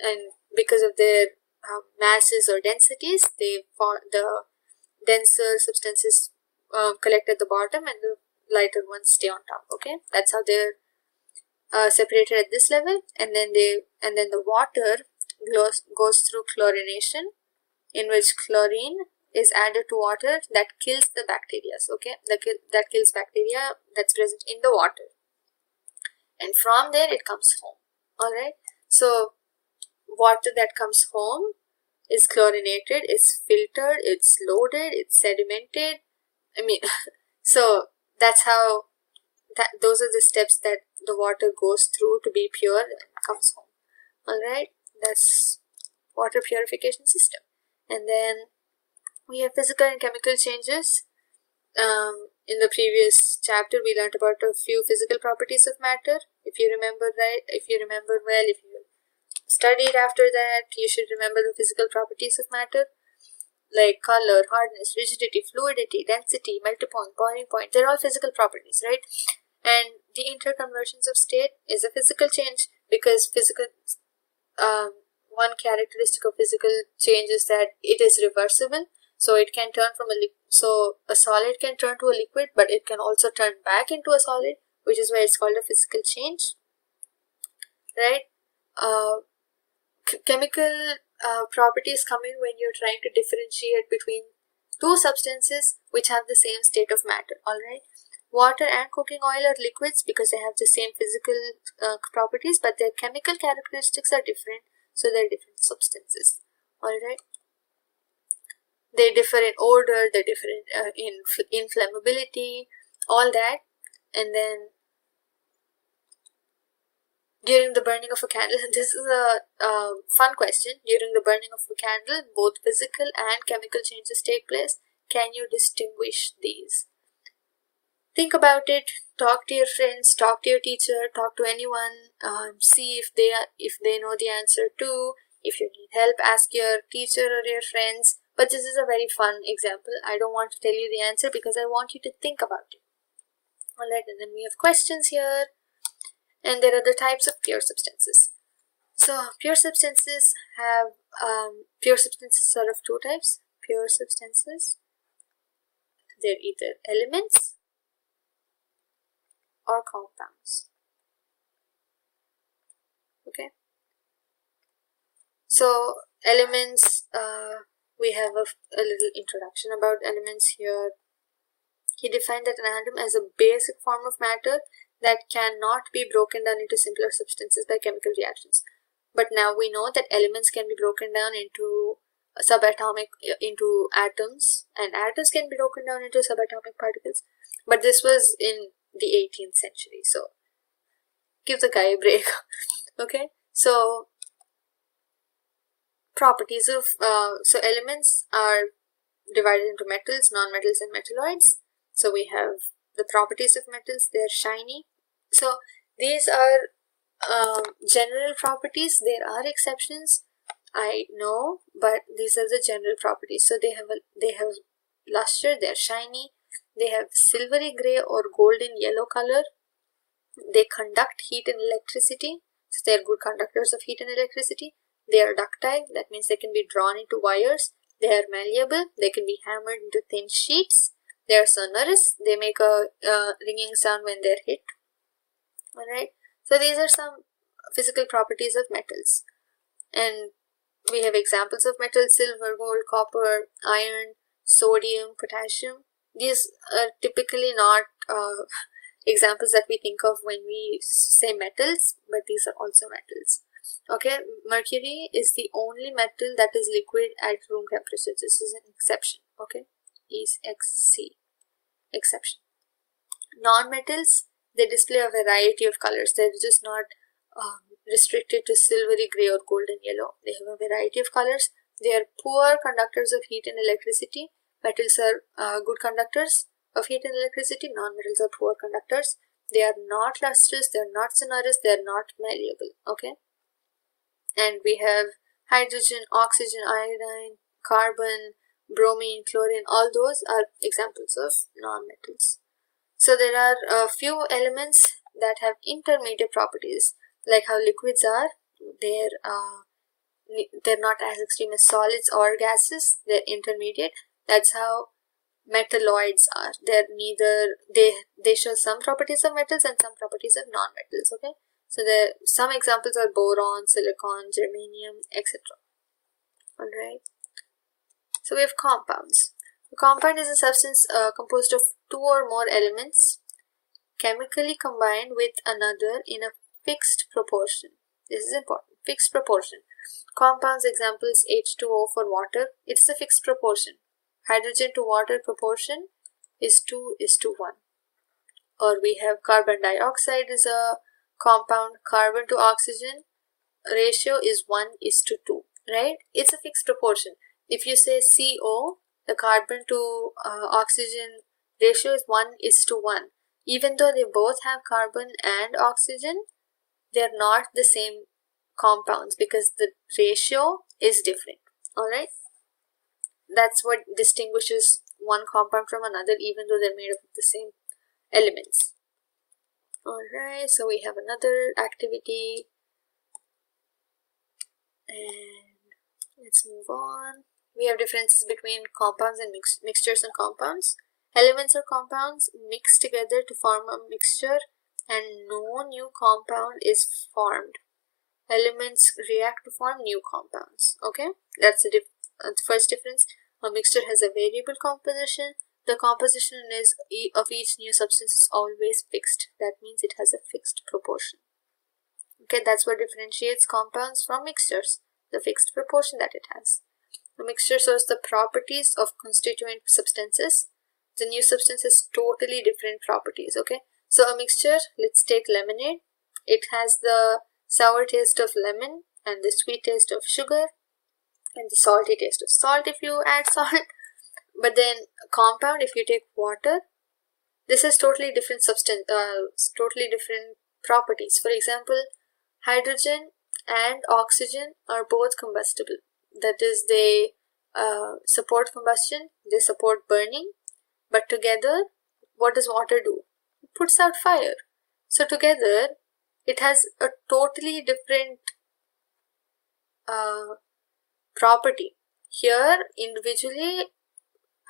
and because of their masses or densities, the denser substances collect at the bottom and the lighter ones stay on top. Okay, that's how they're separated at this level, and then the water goes through chlorination, in which chlorine is added to water that kills the bacteria. Okay, that kills bacteria that's present in the water, and from there it comes home. All right, so water that comes home is chlorinated, it's filtered, it's loaded, it's sedimented. So that's how those are the steps that the water goes through to be pure and comes home. All right, that's water purification system. And then we have physical and chemical changes. In the previous chapter, we learned about a few physical properties of matter. If you remember well, if you studied after that, you should remember the physical properties of matter, like color, hardness, rigidity, fluidity, density, melting point, boiling point. They're all physical properties, right? And the interconversions of state is a physical change, because one characteristic of physical change is that it is reversible. So it can turn from a solid can turn to a liquid, but it can also turn back into a solid, which is why it's called a physical change, right? Chemical properties come in when you're trying to differentiate between two substances which have the same state of matter. All right, water and cooking oil are liquids because they have the same physical properties, but their chemical characteristics are different, so they're different substances. All right, they differ in odor, they differ in inflammability, all that. And then during the burning of a candle, this is a fun question. During the burning of a candle, both physical and chemical changes take place. Can you distinguish these? Think about it. talk to your friends, talk to your teacher, talk to anyone, see if they know the answer too. If you need help, ask your teacher or your friends. But this is a very fun example. I don't want to tell you the answer because I want you to think about it. Alright, and then we have questions here. And there are the types of pure substances. So pure substances are of two types. Pure substances, they're either elements or compounds. Okay. So elements, we have a little introduction about elements here. He defined that an atom as a basic form of matter that cannot be broken down into simpler substances by chemical reactions. But now we know that elements can be broken down into into atoms, and atoms can be broken down into subatomic particles. But this was in the 18th century, so give the guy a break. Okay, so properties of so elements are divided into metals, non-metals, and metalloids. So we have the properties of metals. They're shiny. So these are general properties. There are exceptions, I know, but these are the general properties. So they have luster, they're shiny, they have silvery gray or golden yellow color, they conduct heat and electricity, so they're good conductors of heat and electricity. They are ductile, that means they can be drawn into wires. They are malleable, they can be hammered into thin sheets. They are sonorous, they make a ringing sound when they're hit. Alright, so these are some physical properties of metals. And we have examples of metals: silver, gold, copper, iron, sodium, potassium. These are typically not examples that we think of when we say metals, but these are also metals. Okay, mercury is the only metal that is liquid at room temperature. This is an exception. Okay, EXC, exception. Non-metals, they display a variety of colors. They're just not restricted to silvery gray or golden yellow. They have a variety of colors. They are poor conductors of heat and electricity. Metals are good conductors of heat and electricity. Non-metals are poor conductors. They are not lustrous, they are not sonorous, they are not malleable. Okay, and we have hydrogen, oxygen, iodine, carbon, bromine, chlorine. All those are examples of non-metals. So there are a few elements that have intermediate properties, like how liquids are. They're not as extreme as solids or gases. They're intermediate. That's how metalloids are. They show some properties of metals and some properties of non-metals. Okay, so some examples are boron, silicon, germanium, etc. Alright, so we have compounds. A compound is a substance composed of two or more elements chemically combined with another in a fixed proportion. This is important. Fixed proportion. Compounds examples: H2O for water. It's a fixed proportion. Hydrogen to water proportion is 2:1. Or we have carbon dioxide is a compound. Carbon to oxygen ratio is 1:2. Right? It's a fixed proportion. If you say CO, the carbon to oxygen ratio is 1:1. Even though they both have carbon and oxygen, they're not the same compounds because the ratio is different. Alright, that's what distinguishes one compound from another, even though they're made up of the same elements. Alright, so we have another activity, and let's move on. We have differences between compounds and mixtures and compounds. Elements or compounds mix together to form a mixture, and no new compound is formed. Elements react to form new compounds. Okay, that's the first difference. A mixture has a variable composition. The composition of each new substance is always fixed. That means it has a fixed proportion. Okay, that's what differentiates compounds from mixtures, the fixed proportion that it has. A mixture shows the properties of constituent substances. The new substance has totally different properties. Okay, so a mixture, let's take lemonade. It has the sour taste of lemon and the sweet taste of sugar and the salty taste of salt if you add salt. But then a compound, if you take water, this has totally different totally different properties. For example, hydrogen and oxygen are both combustible. That is, they support combustion, they support burning, but together, what does water do? It puts out fire. So together, it has a totally different property. Here, individually,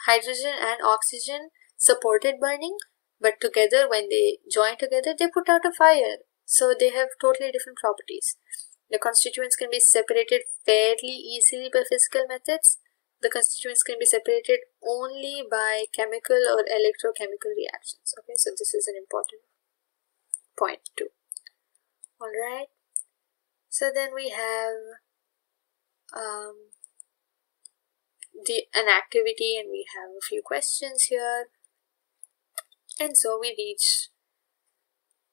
hydrogen and oxygen supported burning, but together, when they join together, they put out a fire. So they have totally different properties. The constituents can be separated fairly easily by physical methods. The constituents can be separated only by chemical or electrochemical reactions. Okay, so this is an important point too. Alright, so then we have an activity, and we have a few questions here, and so we reach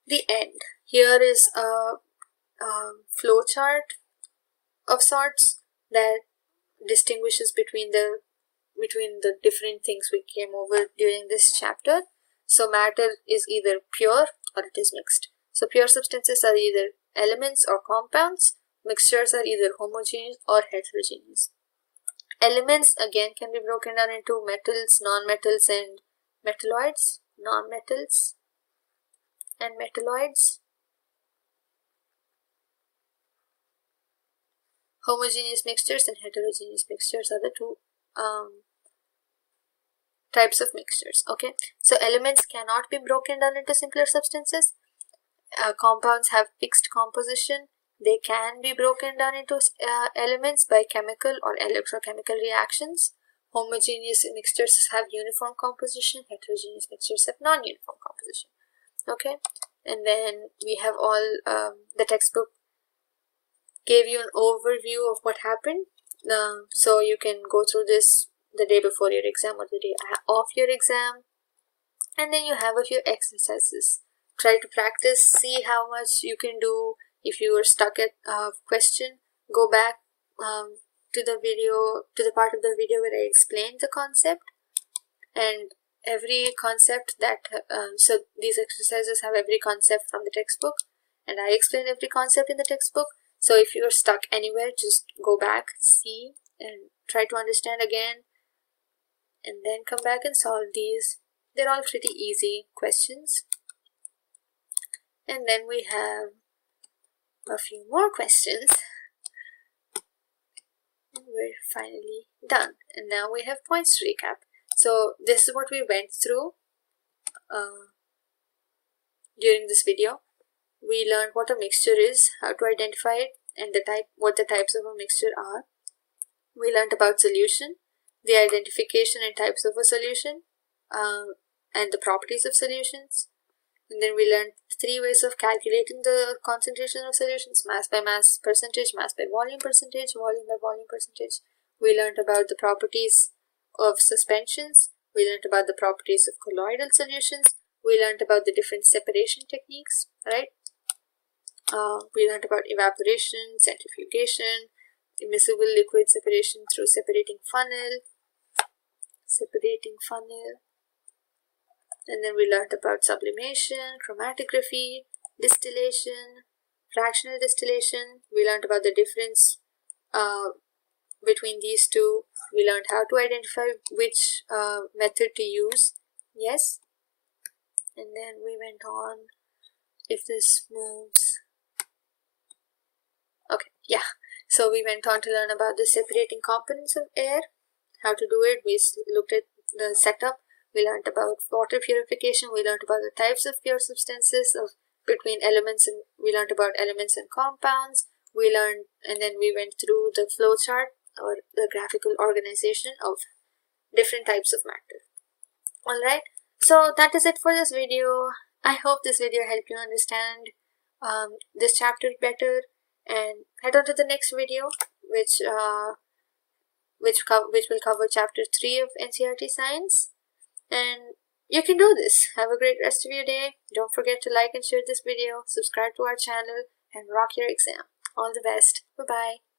the end. Here is a flow chart of sorts that distinguishes between the different things we came over during this chapter. So matter is either pure or it is mixed. So pure substances are either elements or compounds. Mixtures are either homogeneous or heterogeneous. Elements again can be broken down into metals, non-metals, and metalloids. Non-metals and metalloids. Homogeneous mixtures and heterogeneous mixtures are the two types of mixtures. Okay, so elements cannot be broken down into simpler substances. Compounds have fixed composition. They can be broken down into elements by chemical or electrochemical reactions. Homogeneous mixtures have uniform composition. Heterogeneous mixtures have non-uniform composition. Okay, and then we have all the textbook gave you an overview of what happened, so you can go through this the day before your exam or the day of your exam, and then you have a few exercises. Try to practice, see how much you can do. If you are stuck at a question, go back to the part of the video where I explained the concept, and every concept that so these exercises have every concept from the textbook, and I explain every concept in the textbook. So if you're stuck anywhere, just go back, see, and try to understand again, and then come back and solve these. They're all pretty easy questions. And then we have a few more questions, and we're finally done. And now we have points to recap. So this is what we went through during this video. We learned what a mixture is, how to identify it, and what the types of a mixture are. We learned about solution, the identification and types of a solution, and the properties of solutions. And then we learned 3 ways of calculating the concentration of solutions: mass by mass percentage, mass by volume percentage, volume by volume percentage. We learned about the properties of suspensions. We learned about the properties of colloidal solutions. We learned about the different separation techniques, right? We learned about evaporation, centrifugation, immiscible liquid separation through separating funnel, and then we learned about sublimation, chromatography, distillation, fractional distillation. We learned about the difference between these two. We learned how to identify which method to use. Yes, and then we went on. If this moves, okay, yeah. So we went on to learn about the separating components of air, how to do it. We looked at the setup. We learned about water purification. We learned about the types of pure substances between elements, and we learned about elements and compounds. We learned, and then we went through the flow chart or the graphical organization of different types of matter. Alright, so that is it for this video. I hope this video helped you understand this chapter better, and head on to the next video, which will cover chapter 3 of NCERT Science. And you can do this. Have a great rest of your day. Don't forget to like and share this video, subscribe to our channel, and rock your exam. All the best. Bye-bye.